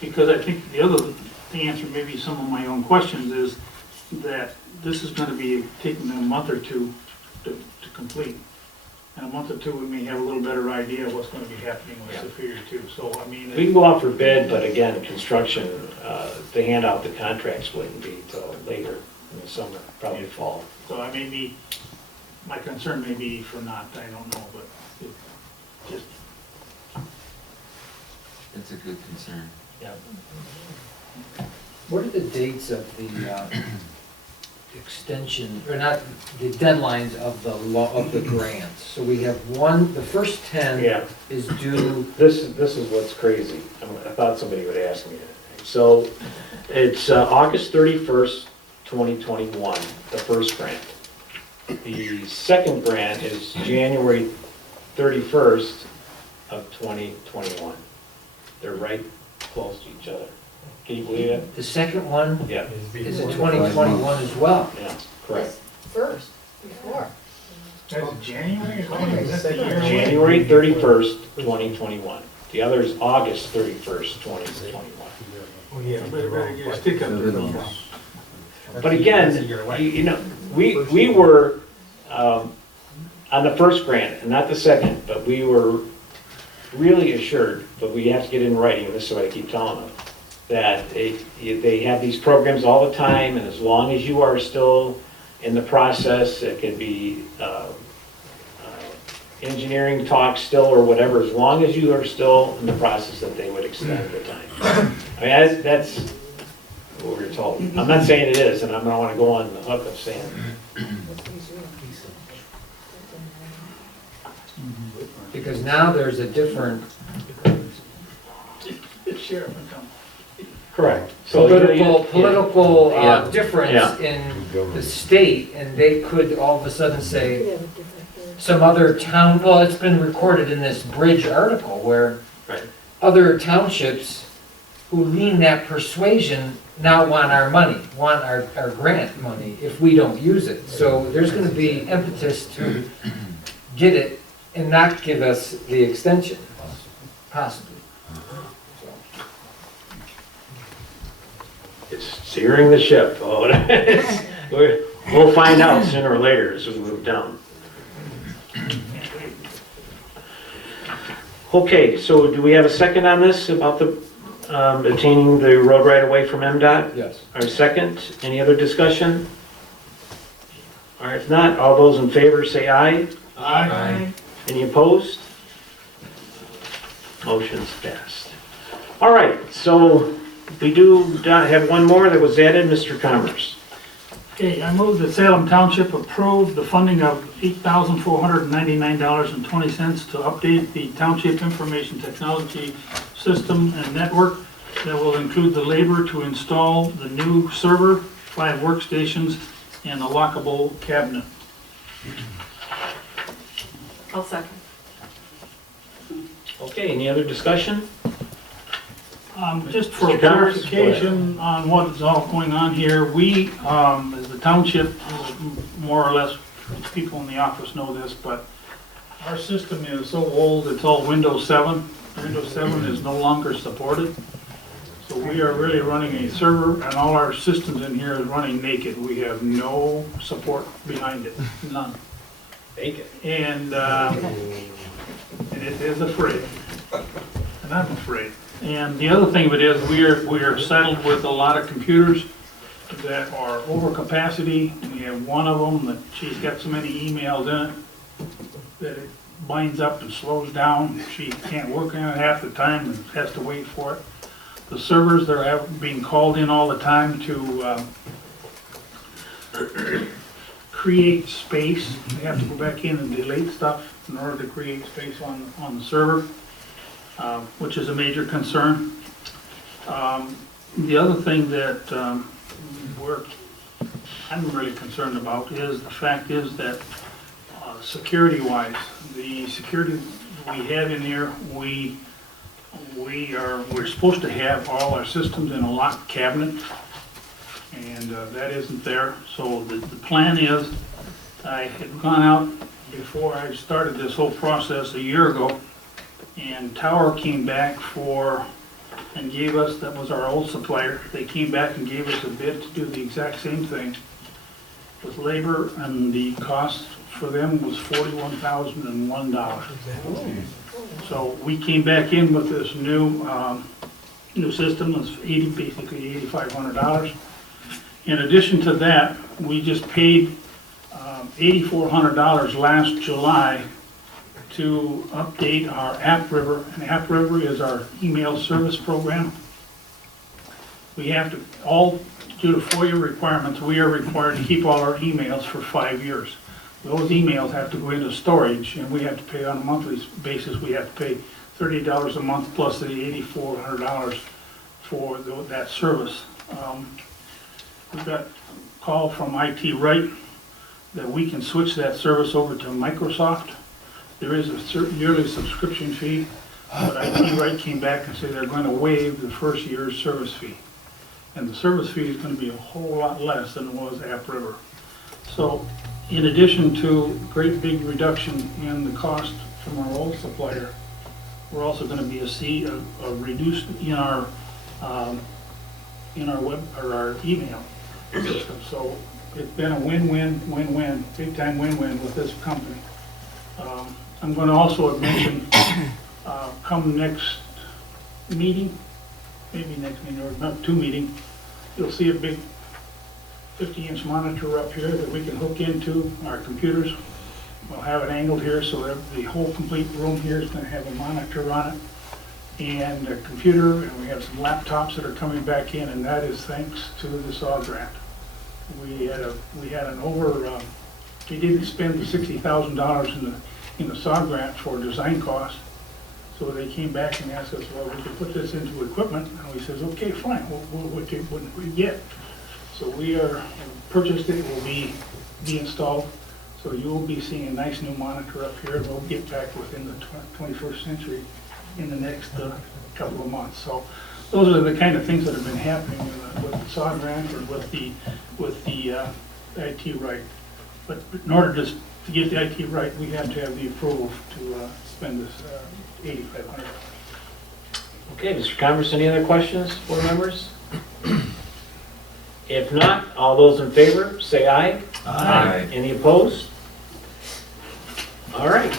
Because I think the answer maybe some of my own questions is that this is gonna be taking a month or two to complete. In a month or two, we may have a little better idea of what's gonna be happening with Superior too, so I mean. We can go out for bid, but again, construction, they hand out the contracts wouldn't be till later in the summer, probably fall. So I may be, my concern may be for not, I don't know, but it just, That's a good concern. What are the dates of the extension, or not, the deadlines of the grants? So we have one, the first 10 Yeah. is due, This is what's crazy. I thought somebody would ask me that. So it's August 31st, 2021, the first grant. The second grant is January 31st of 2021. They're right close to each other. Can you believe it? the second one Yeah, is in 2021 as well. yeah, correct. First, before. that's January, that's the year. January 31st, 2021. The other is August 31st, 2021. Oh, yeah, better get a stick up there. But again, you know, we were on the first grant, and not the second, but we were really assured, but we have to get in writing, and this is what I keep telling them, that they have these programs all the time, and as long as you are still in the process, it could be engineering talk still or whatever, as long as you are still in the process, that they would extend the time. I mean, that's what we're told. I'm not saying it is, and I don't want to go on the hook of saying. Because now there's a different Sheriff and come. Correct. So political Yeah. difference Yeah. in the state, and they could all of a sudden say, some other town, well, it's been recorded in this Bridge article where Right. other townships who lean that persuasion now want our money, want our grant money if we don't use it. So there's gonna be impetus to get it and not give us the extension, possibly. It's steering the ship. Oh, we'll find out sooner or later as we move down. Okay, so do we have a second on this about the obtaining the road right away from MDOT? Yes. Our second, any other discussion? All right, if not, all those in favor say aye. Aye. Any opposed? Motion's passed. All right, so we do have one more that was added, Mr. Commerce. Okay, I move that Salem Township approve the funding of $8,499.20 to update the Township Information Technology System and Network that will include the labor to install the new server, 5 workstations, and a lockable cabinet. I'll second. Okay, any other discussion? Just for Mr. Commerce, clarification on what is all going on here, we, as the township, more or less, people in the office know this, but our system is so old, it's all Windows 7. Windows 7 is no longer supported. So we are really running a server, and all our systems in here is running naked. We have no support behind it, none. Bacon. And it is afraid, and I'm afraid. And the other thing of it is, we are saddled with a lot of computers that are over capacity. We have one of them that she's got so many emails in it that it binds up and slows down. She can't work on it half the time and has to wait for it. The servers, they're being called in all the time to create space. They have to go back in and delete stuff in order to create space on the server, which is a major concern. The other thing that I'm really concerned about is the fact is that security-wise, the security we have in here, we're supposed to have all our systems in a locked cabinet, and that isn't there. So the plan is, I had gone out before I started this whole process a year ago, and Tower came back and gave us, that was our old supplier, they came back and gave us a bid to do the exact same thing with labor, and the cost for them was $41,001. So we came back in with this new system, it's basically $8,500. In addition to that, we just paid $8,400 last July to update our App River, and App River is our email service program. We have to, all due to FOIA requirements, we are required to keep all our emails for 5 years. Those emails have to go into storage, and we have to pay on a monthly basis. We have to pay $38 a month plus the $8,400 for that service. We've got a call from IT Right that we can switch that service over to Microsoft. There is a certain yearly subscription fee, but IT Right came back and said they're going to waive the first year's service fee. And the service fee is going to be a whole lot less than it was App River. So in addition to great big reduction in the cost from our old supplier, we're also going to be a reduced in our web or our email system. So it's been a win-win, big time win-win with this company. I'm going to also mention, come next meeting, maybe next meeting or not two meeting, you'll see a big 50-inch monitor up here that we can hook into our computers. We'll have it angled here so that the whole complete room here is going to have a monitor on it and a computer, and we have some laptops that are coming back in, and that is thanks to the SAW grant. We didn't spend the $60,000 in the SAW grant for design costs, so they came back and asked us, well, we could put this into equipment, and we says, okay, fine, what we get. So we are purchased it, will be installed, so you will be seeing a nice new monitor up here, and we'll get back within the 21st century in the next couple of months. So those are the kind of things that have been happening with the SAW grant or with the IT Right. But in order to get the IT Right, we have to have the approval to spend this $8,500. Okay, Mr. Converse, any other questions, board members? If not, all those in favor, say aye. Aye. Any opposed? All right,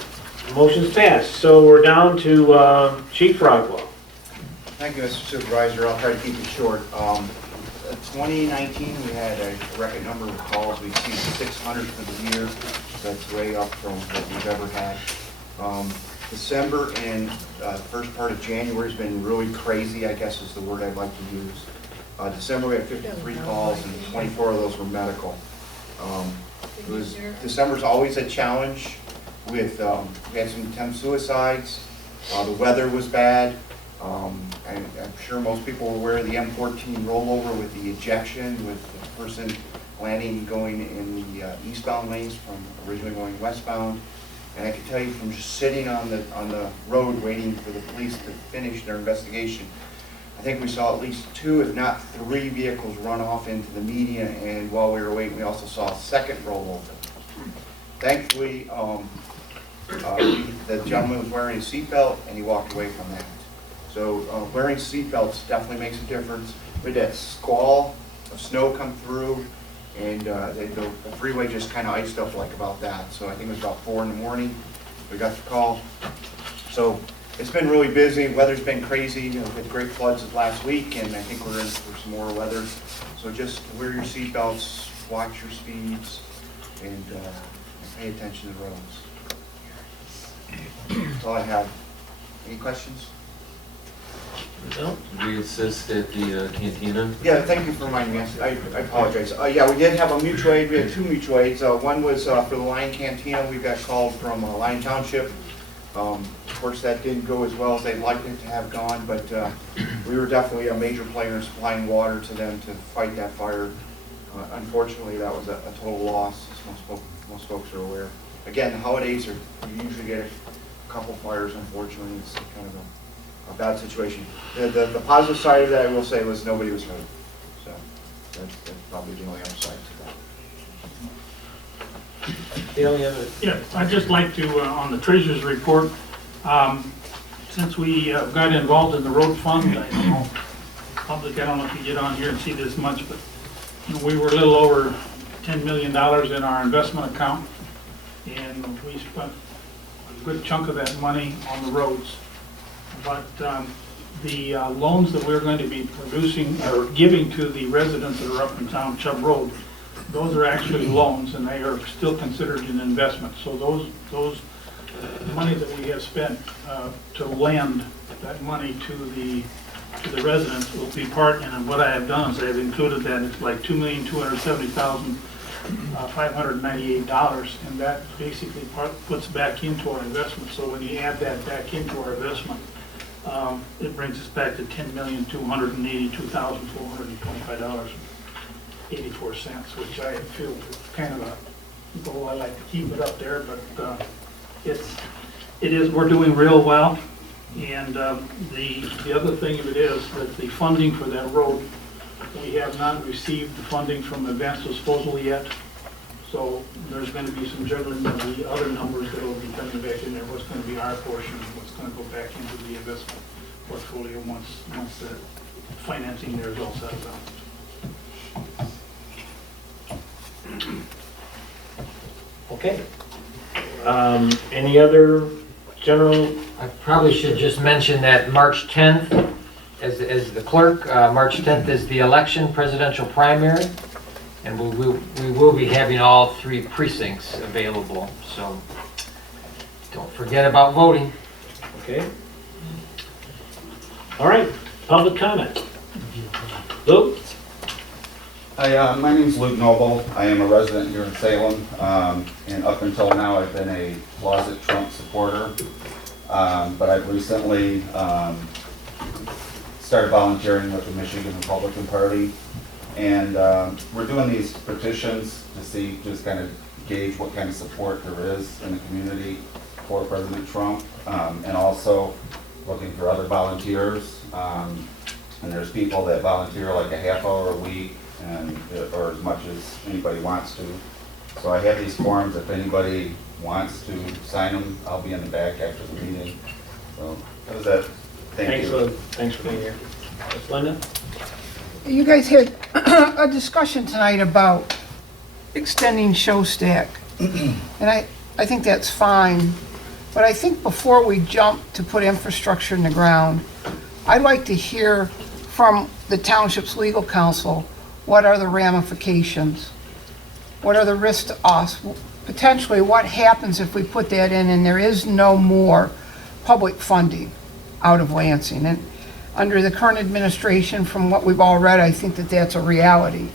motion's passed. So we're down to Chief Rockwell. Thank you, Mr. Supervisor. I'll try to keep it short. 2019, we had a record number of calls. We received 600 for the year. That's way up from what we've ever had. December and first part of January has been really crazy, I guess is the word I'd like to use. December we had 53 calls and 24 of those were medical. December's always a challenge with, we had some attempt suicides. The weather was bad. I'm sure most people are aware of the M14 rollover with the ejection, with the person landing going in the eastbound lanes from originally going westbound. And I can tell you from just sitting on the road waiting for the police to finish their investigation, I think we saw at least 2, if not 3 vehicles run off into the median, and while we were waiting, we also saw a second rollover. Thankfully, the gentleman was wearing a seatbelt and he walked away from that. So wearing seatbelts definitely makes a difference. We had that squall of snow come through, and the freeway just kind of iced up like about that. So I think it was about 4 in the morning we got the call. So it's been really busy. Weather's been crazy. We had great floods last week, and I think we're in for some more weather. So just wear your seatbelts, watch your speeds, and pay attention to the roads. That's all I have. Any questions? No? We assist at the cantina. Yeah, thank you for reminding me. I apologize. Yeah, we did have a mutual aid. We had two mutual aids. One was for the Lyon Cantina. We got called from Lyon Township. Of course, that didn't go as well as they'd liked it to have gone, but we were definitely a major player in supplying water to them to fight that fire. Unfortunately, that was a total loss, as most folks are aware. Again, the holidays are, you usually get a couple fires, unfortunately. It's kind of a bad situation. The positive side of that, I will say, was nobody was hurt. So that's probably the only upside to that. The only other, Yeah, I'd just like to, on the treasurer's report, since we got involved in the road fund, I don't know, public, I don't know if you get on here and see this much, but you know, we were a little over $10 million in our investment account, and we spent a good chunk of that money on the roads. But the loans that we're going to be producing or giving to the residents that are up and down Chubb Road, those are actually loans, and they are still considered an investment. So those money that we have spent to lend that money to the residents will be part, and what I have done is I have included that it's like $2,270,598, and that basically puts back into our investment. So when you add that back into our investment, it brings us back to $10,282,425.84, which I feel is kind of a goal. I like to keep it up there, but we're doing real well. And the other thing of it is that the funding for that road, we have not received the funding from advanced disposal yet. So there's going to be some juggling of the other numbers that will be coming back in there. What's going to be our portion, what's going to go back into the investment portfolio once the financing there is all settled down. okay. Any other general? I probably should just mention that March 10th, as the clerk, March 10th is the election, presidential primary, and we will be having all 3 precincts available, so don't forget about voting. Okay. All right, public comment. Luke? Hi, my name's Luke Noble. I am a resident here in Salem, and up until now I've been a closet Trump supporter, but I've recently started volunteering with the Michigan Republican Party, and we're doing these petitions to see, just kind of gauge what kind of support there is in the community for President Trump, and also looking for other volunteers, and there's people that volunteer like a half hour a week, or as much as anybody wants to. So I have these forms. If anybody wants to sign them, I'll be in the back after the meeting. So that was it. Thank you. Thanks for being here. Ms. Linda? You guys had a discussion tonight about extending show stack, and I think that's fine, but I think before we jump to put infrastructure in the ground, I'd like to hear from the township's legal counsel, what are the ramifications? What are the risks to us? Potentially, what happens if we put that in and there is no more public funding out of Lansing? And under the current administration, from what we've all read, I think that that's a reality.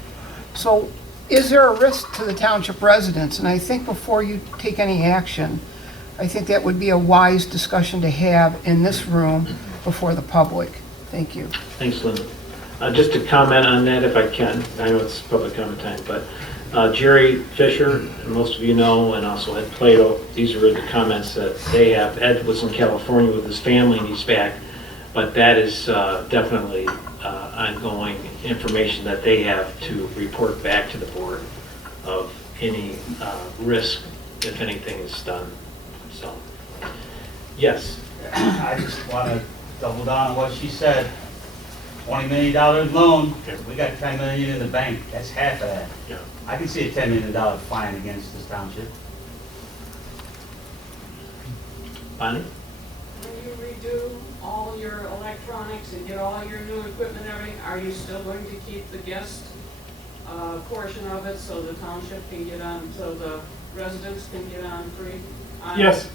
So is there a risk to the township residents? And I think before you take any action, I think that would be a wise discussion to have in this room before the public. Thank you. Thanks, Linda. Just to comment on that, if I can, I know it's public comment time, but Jerry Fisher, most of you know, and also Ed Plato, these are the comments that they have. Ed was in California with his family and he's back, but that is definitely ongoing information that they have to report back to the board of any risk if anything is done. So, yes. I just want to double down on what she said. $20 million loan, we got $10 million in the bank, that's half of that. Yeah. I can see a $10 million fine against this township. Bonnie? When you redo all your electronics and get all your new equipment and everything, are you still going to keep the guest portion of it so the township can get on, so the residents can get on free? Yes.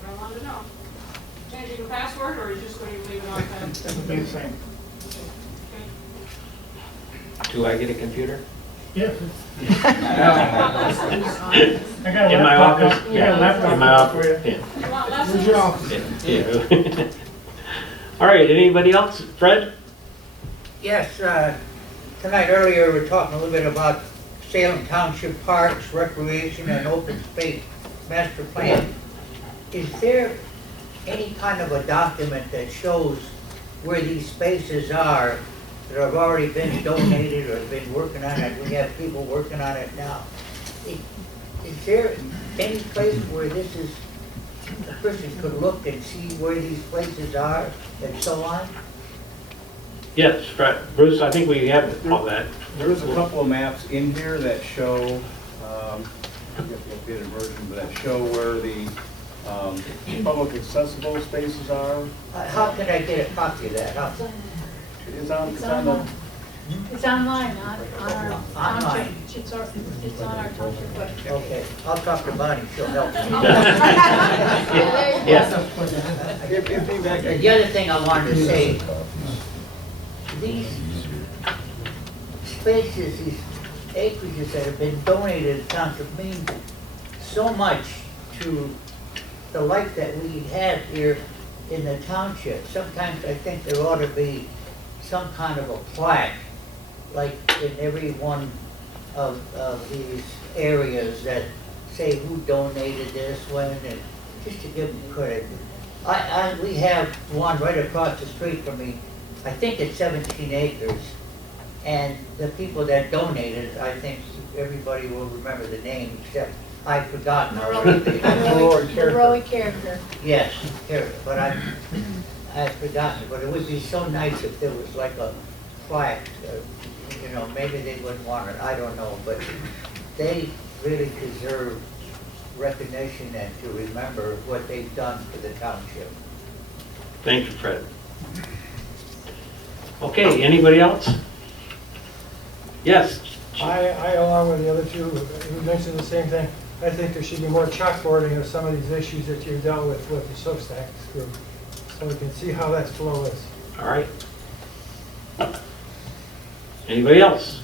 What I want to know. changing the password, or are you just going to leave it on that? It'll be the same. Do I get a computer? Yes. In my office? Yeah, in my office, yeah. You want lessons? Yeah. All right, anybody else? Fred? Yes, tonight earlier we were talking a little bit about Salem Township Parks, Recreation, and Open Space Master Plan. Is there any kind of a document that shows where these spaces are that have already been donated or have been working on it? We have people working on it now. Is there any place where this is, a person could look and see where these places are and so on? Yes, Fred. Bruce, I think we have all that. There is a couple of maps in here that show, I forget the updated version, but that show where the public accessible spaces are. How can I get a copy of that? It's on the, It's online, on our Online. township, it's on our township website. Okay, I'll talk to Bonnie, she'll help me. Yes. And the other thing I wanted to say, these spaces, these acreages that have been donated to township mean so much to the life that we have here in the township. Sometimes I think there ought to be some kind of a plaque, like in every one of these areas that say who donated this, when, and just to give them credit. We have one right across the street from me, I think it's 17 acres, and the people that donated, I think everybody will remember the name, except I've forgotten already. Roy character. Yes, character, but I've forgotten it, but it would be so nice if there was like a plaque, you know, maybe they wouldn't want it, I don't know, but they really deserve recognition and to remember what they've done for the township. Thank you, Fred. Okay, anybody else? Yes. I, along with the other two, who mentioned the same thing, I think there should be more chalkboarding of some of these issues that you've dealt with the Showstacks group, so we can see how that flow is. All right. Anybody else?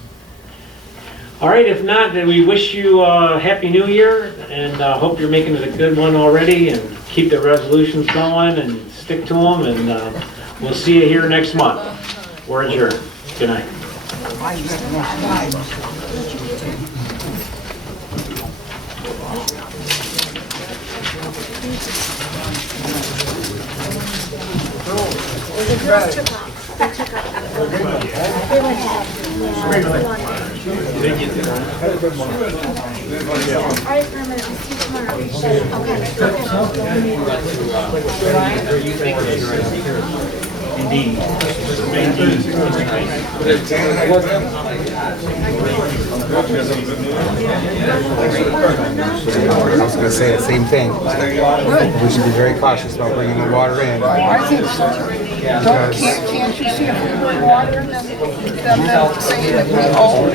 All right, if not, then we wish you a Happy New Year, and hope you're making it a good one already, and keep the resolutions going and stick to them, and we'll see you here next month. We're adjourned. Good night. Indeed. I was going to say the same thing. We should be very cautious about bringing the water in. I think so. Can't you see if we put water in them saying that we own?